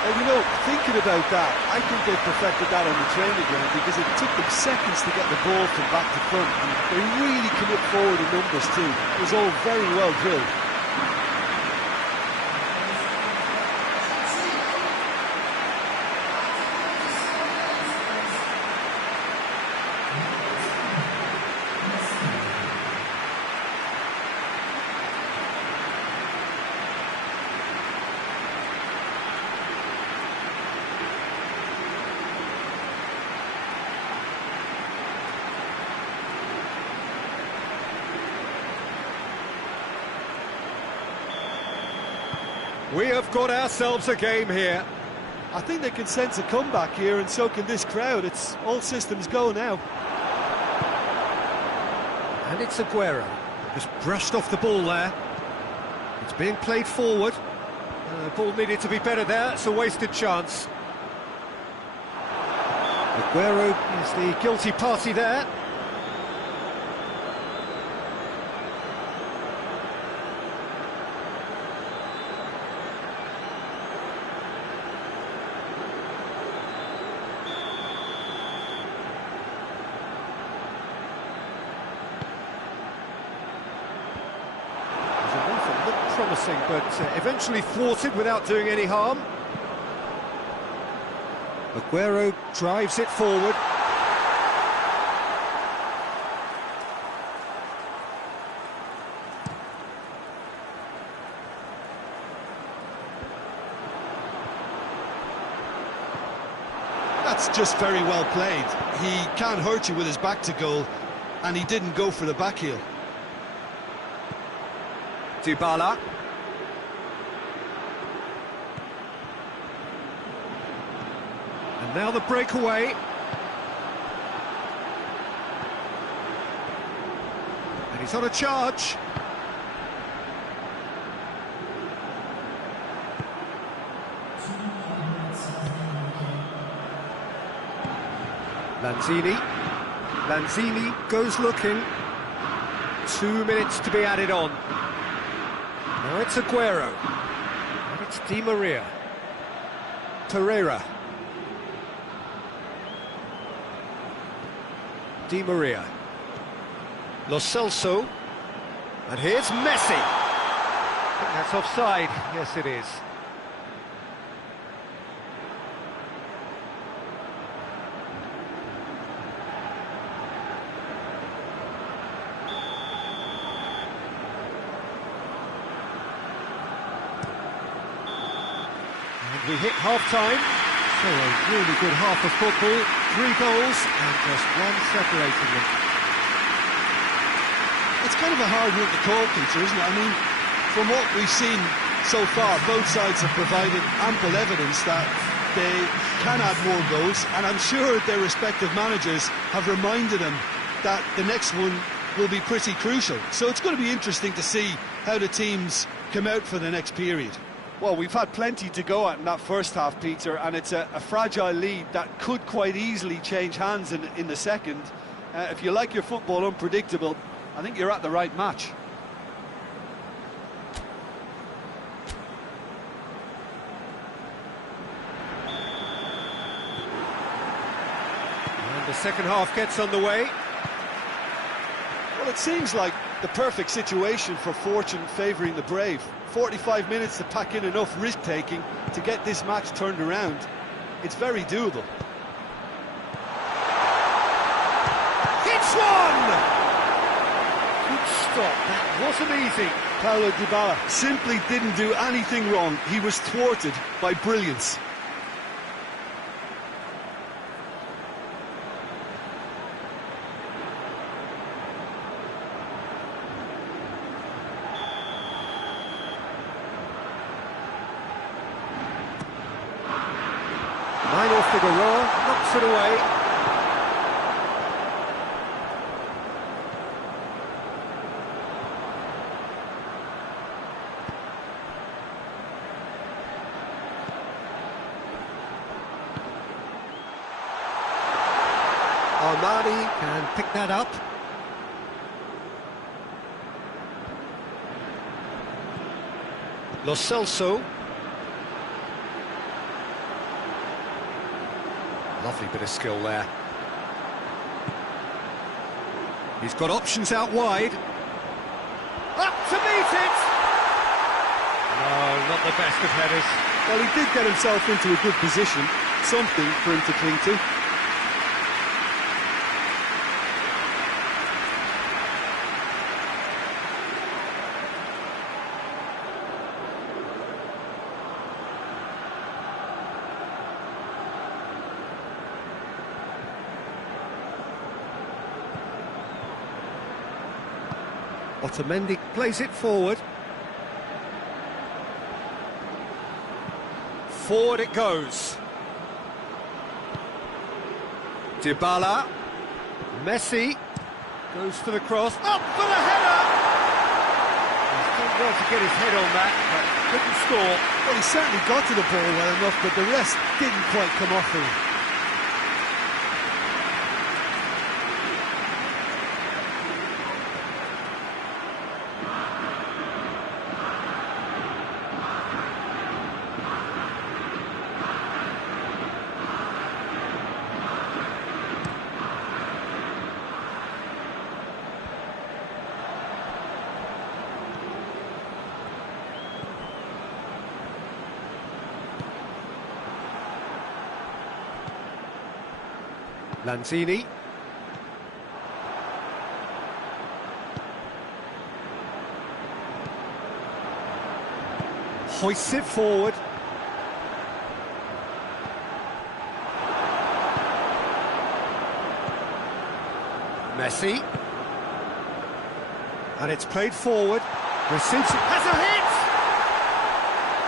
Well, you know, thinking about that, I think they perfected that on the training ground because it took them seconds to get the ball from back to front, and they really commit forward in numbers too. It was all very well drilled. We have got ourselves a game here. I think they can sense a comeback here, and so can this crowd. It's all systems go now. And it's Aguero. Just brushed off the ball there. It's being played forward. The ball needed to be better there. It's a wasted chance. Aguero is the guilty party there. Promising, but eventually thwarted without doing any harm. Aguero drives it forward. That's just very well played. He can't hurt you with his back to goal, and he didn't go for the back heel. Dybala. And now the breakaway. And he's on a charge. Lanzini goes looking. 2 minutes to be added on. Now it's Aguero. And it's Di Maria. Pereira. Di Maria. Lo Celso. And here's Messi. I think that's offside. Yes, it is. We hit half-time, so a really good half of football, 3 goals and just one separating them. It's kind of a hard one to call, Peter, isn't it? I mean, from what we've seen so far, both sides have provided ample evidence that they can add more goals, and I'm sure their respective managers have reminded them that the next one will be pretty crucial. So it's going to be interesting to see how the teams come out for the next period. Well, we've had plenty to go at in that first half, Peter, and it's a fragile lead that could quite easily change hands in the second. If you like your football unpredictable, I think you're at the right match. And the second half gets underway. Well, it seems like the perfect situation for fortune favouring the brave. 45 minutes to pack in enough risk-taking to get this match turned around. It's very doable. Hits one! Good stop, that wasn't easy. Paulo Dybala Simply didn't do anything wrong. He was thwarted by brilliance. Figueroa knocks it away. body can pick that up. Lo Celso. Lovely bit of skill there. He's got options out wide. Up to meet it! No, not the best of headers. Well, he did get himself into a good position, something for him to cling to. Otamendi plays it forward. Forward it goes. Dybala. Messi goes for the cross. Up for the header! He's done well to get his head on that, but couldn't score. Well, he certainly got to the ball well enough, but the rest didn't quite come off for him. Lanzini. Hoists it forward. Messi. And it's played forward. Receives it. Has a hit!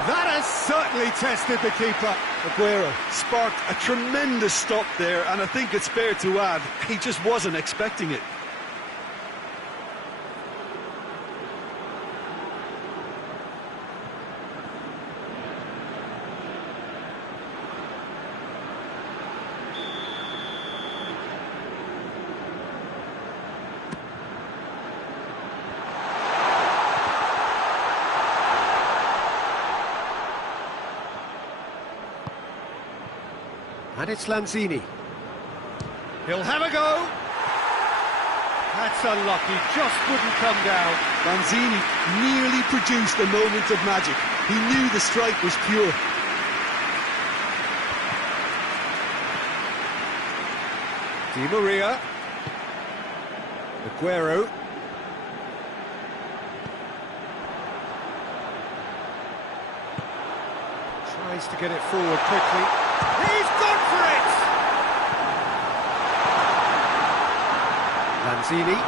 That has certainly tested the keeper. Aguero sparked a tremendous stop there, and I think it's fair to add, he just wasn't expecting it. And it's Lanzini. He'll have a go. That's unlucky, just wouldn't come down. Lanzini nearly produced a moment of magic. He knew the strike was pure. Di Maria. Aguero. Tries to get it forward quickly. He's gone for it! Lanzini.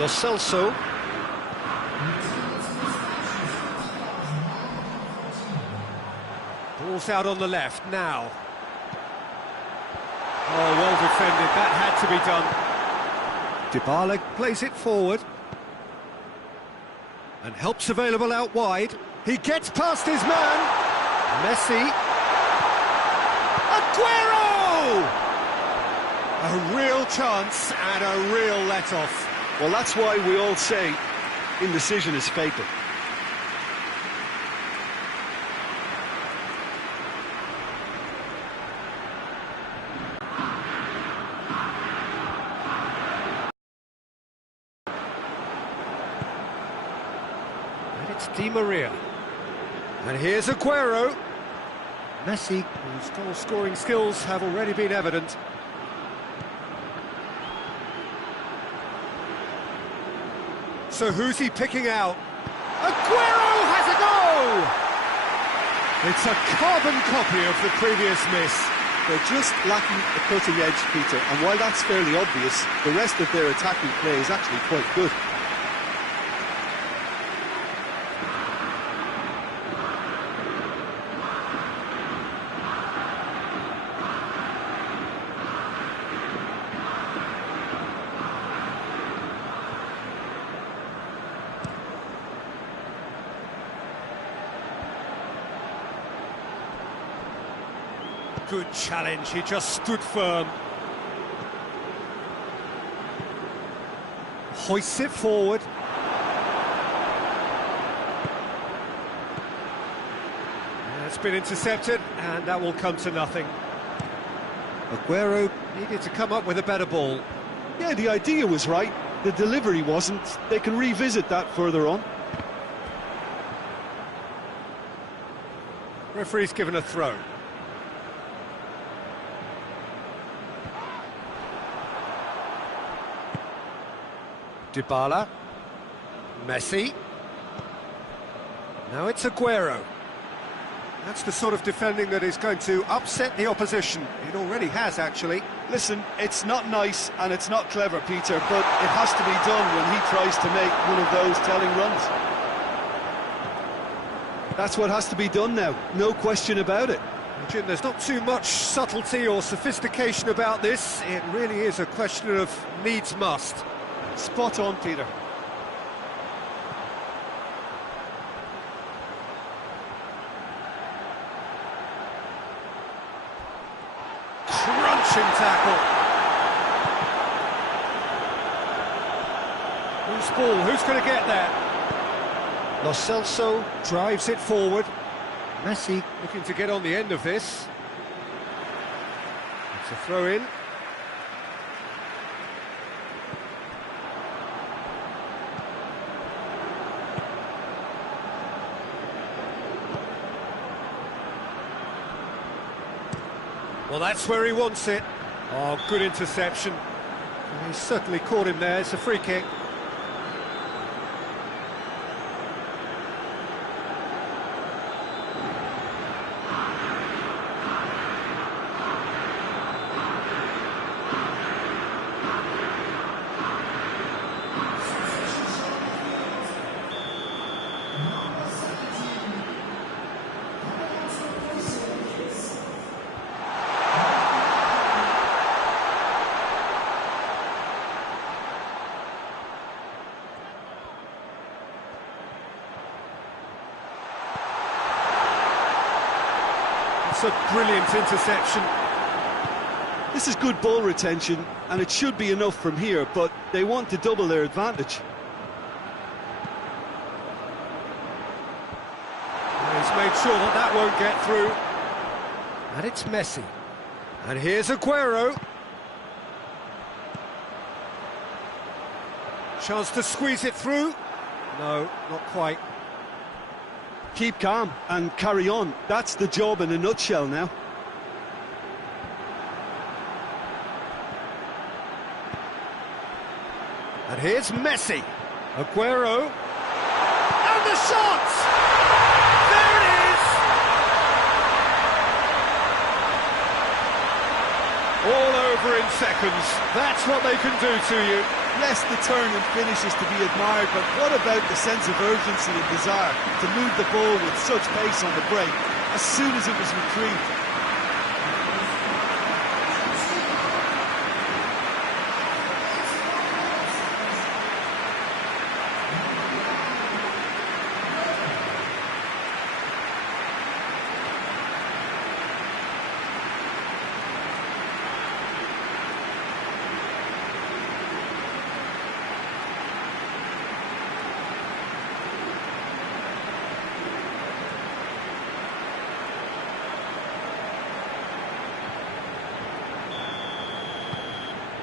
Lo Celso. Ball's out on the left now. Oh, well defended, that had to be done. Dybala plays it forward. And help's available out wide. He gets past his man. Messi. Aguero! A real chance and a real let-off. Well, that's why we all say indecision is fatal. And it's Di Maria. And here's Aguero. Messi, whose goal-scoring skills have already been evident. So who's he picking out? Aguero has a go! It's a carbon copy of the previous miss. They're just lacking the cutting edge, Peter, and while that's fairly obvious, the rest of their attacking play is actually quite good. Good challenge, he just stood firm. Hoists it forward. It's been intercepted, and that will come to nothing. Aguero needed to come up with a better ball. Yeah, the idea was right, the delivery wasn't. They can revisit that further on. Referee's given a throw. Dybala. Messi. Now it's Aguero. That's the sort of defending that is going to upset the opposition. It already has, actually. Listen, it's not nice and it's not clever, Peter, but it has to be done when he tries to make one of those telling runs. That's what has to be done now, no question about it. Jim, there's not too much subtlety or sophistication about this. It really is a question of needs must. Spot on, Peter. Crunching tackle. Who's ball? Who's going to get there? Lo Celso drives it forward. Messi looking to get on the end of this. It's a throw-in. Well, that's where he wants it. Oh, good interception. He's certainly caught him there. It's a free kick. It's a brilliant interception. This is good ball retention, and it should be enough from here, but they want to double their advantage. He's made sure that that won't get through. And it's Messi. And here's Aguero. Chance to squeeze it through. No, not quite. Keep calm and carry on. That's the job in a nutshell now. And here's Messi. Aguero. And the shot! There it is! All over in seconds. That's what they can do to you. Yes, the turn and finish is to be admired, but what about the sense of urgency and desire to move the ball with such pace on the break as soon as it was retrieved?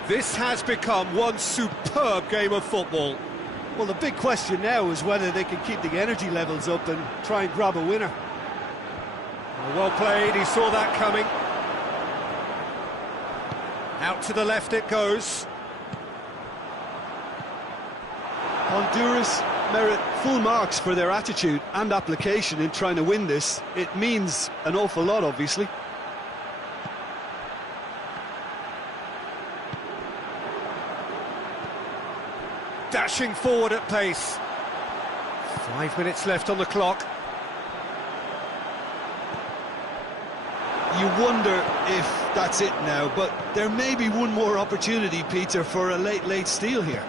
This has become one superb game of football. Well, the big question now is whether they can keep the energy levels up and try and grab a winner. Well played, he saw that coming. Out to the left it goes. Honduras merit full marks for their attitude and application in trying to win this. It means an awful lot, obviously. Dashing forward at pace. 5 minutes left on the clock. You wonder if that's it now, but there may be one more opportunity, Peter, for a late steal here.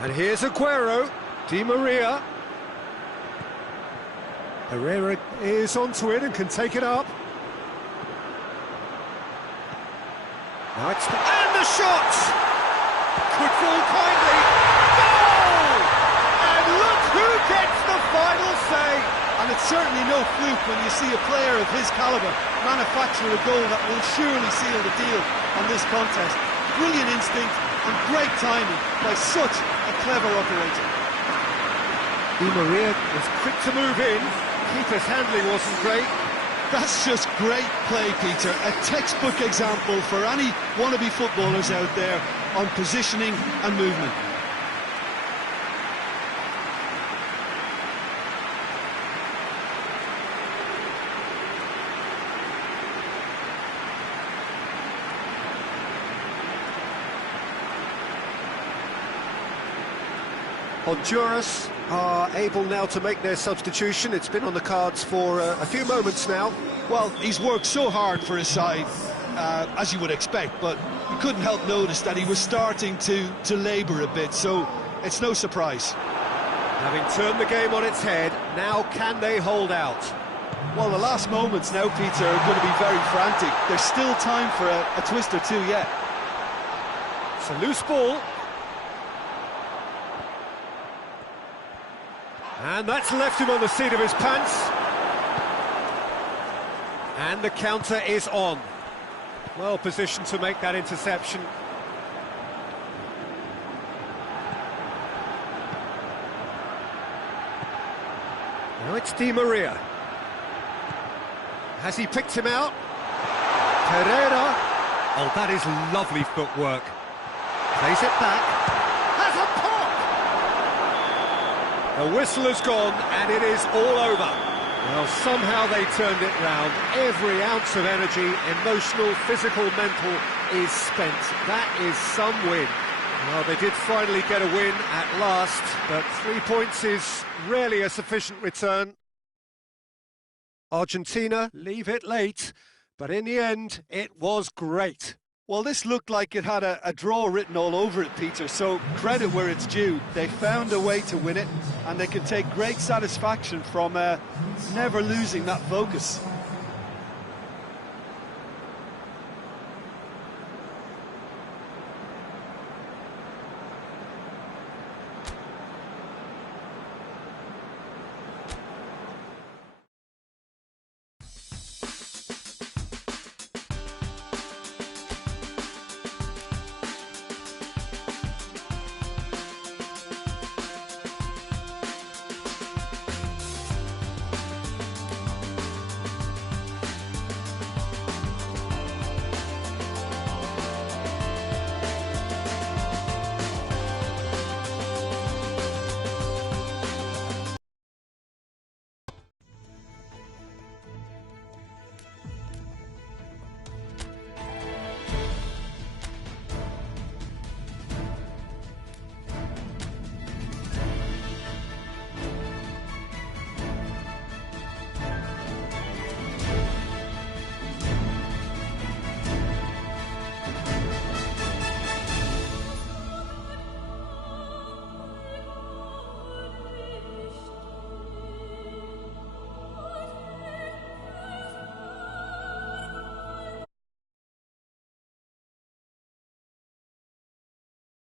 And here's Aguero. Di Maria. Herrera is onto it and can take it up. Now it's and the shot! Could fall kindly. Goal! And look who gets the final say! And it's certainly no fluke when you see a player of his calibre manufacture a goal that will surely seal the deal on this contest. Brilliant instinct and great timing by such a clever operator. Di Maria was quick to move in. Keeper's handling wasn't great. That's just great play, Peter. A textbook example for any wannabe footballers out there on positioning and movement. Honduras are able now to make their substitution. It's been on the cards for a few moments now. Well, he's worked so hard for his side, as you would expect, but you couldn't help notice that he was starting to labour a bit, so it's no surprise. Having turned the game on its head, now can they hold out? Well, the last moments now, Peter, are going to be very frantic. There's still time for a twist or two yet. It's a loose ball. And that's left him on the seat of his pants. And the counter is on. Well positioned to make that interception. Now it's Di Maria. Has he picked him out? Herrera. Oh, that is lovely footwork. Plays it back. Has a pop! The whistle has gone and it is all over. Well, somehow they turned it round. Every ounce of energy, emotional, physical, mental, is spent. That is some win. Well, they did finally get a win at last, but 3 points is rarely a sufficient return. Argentina leave it late, but in the end, it was great. Well, this looked like it had a draw written all over it, Peter, so credit where it's due. They found a way to win it, and they can take great satisfaction from never losing that focus.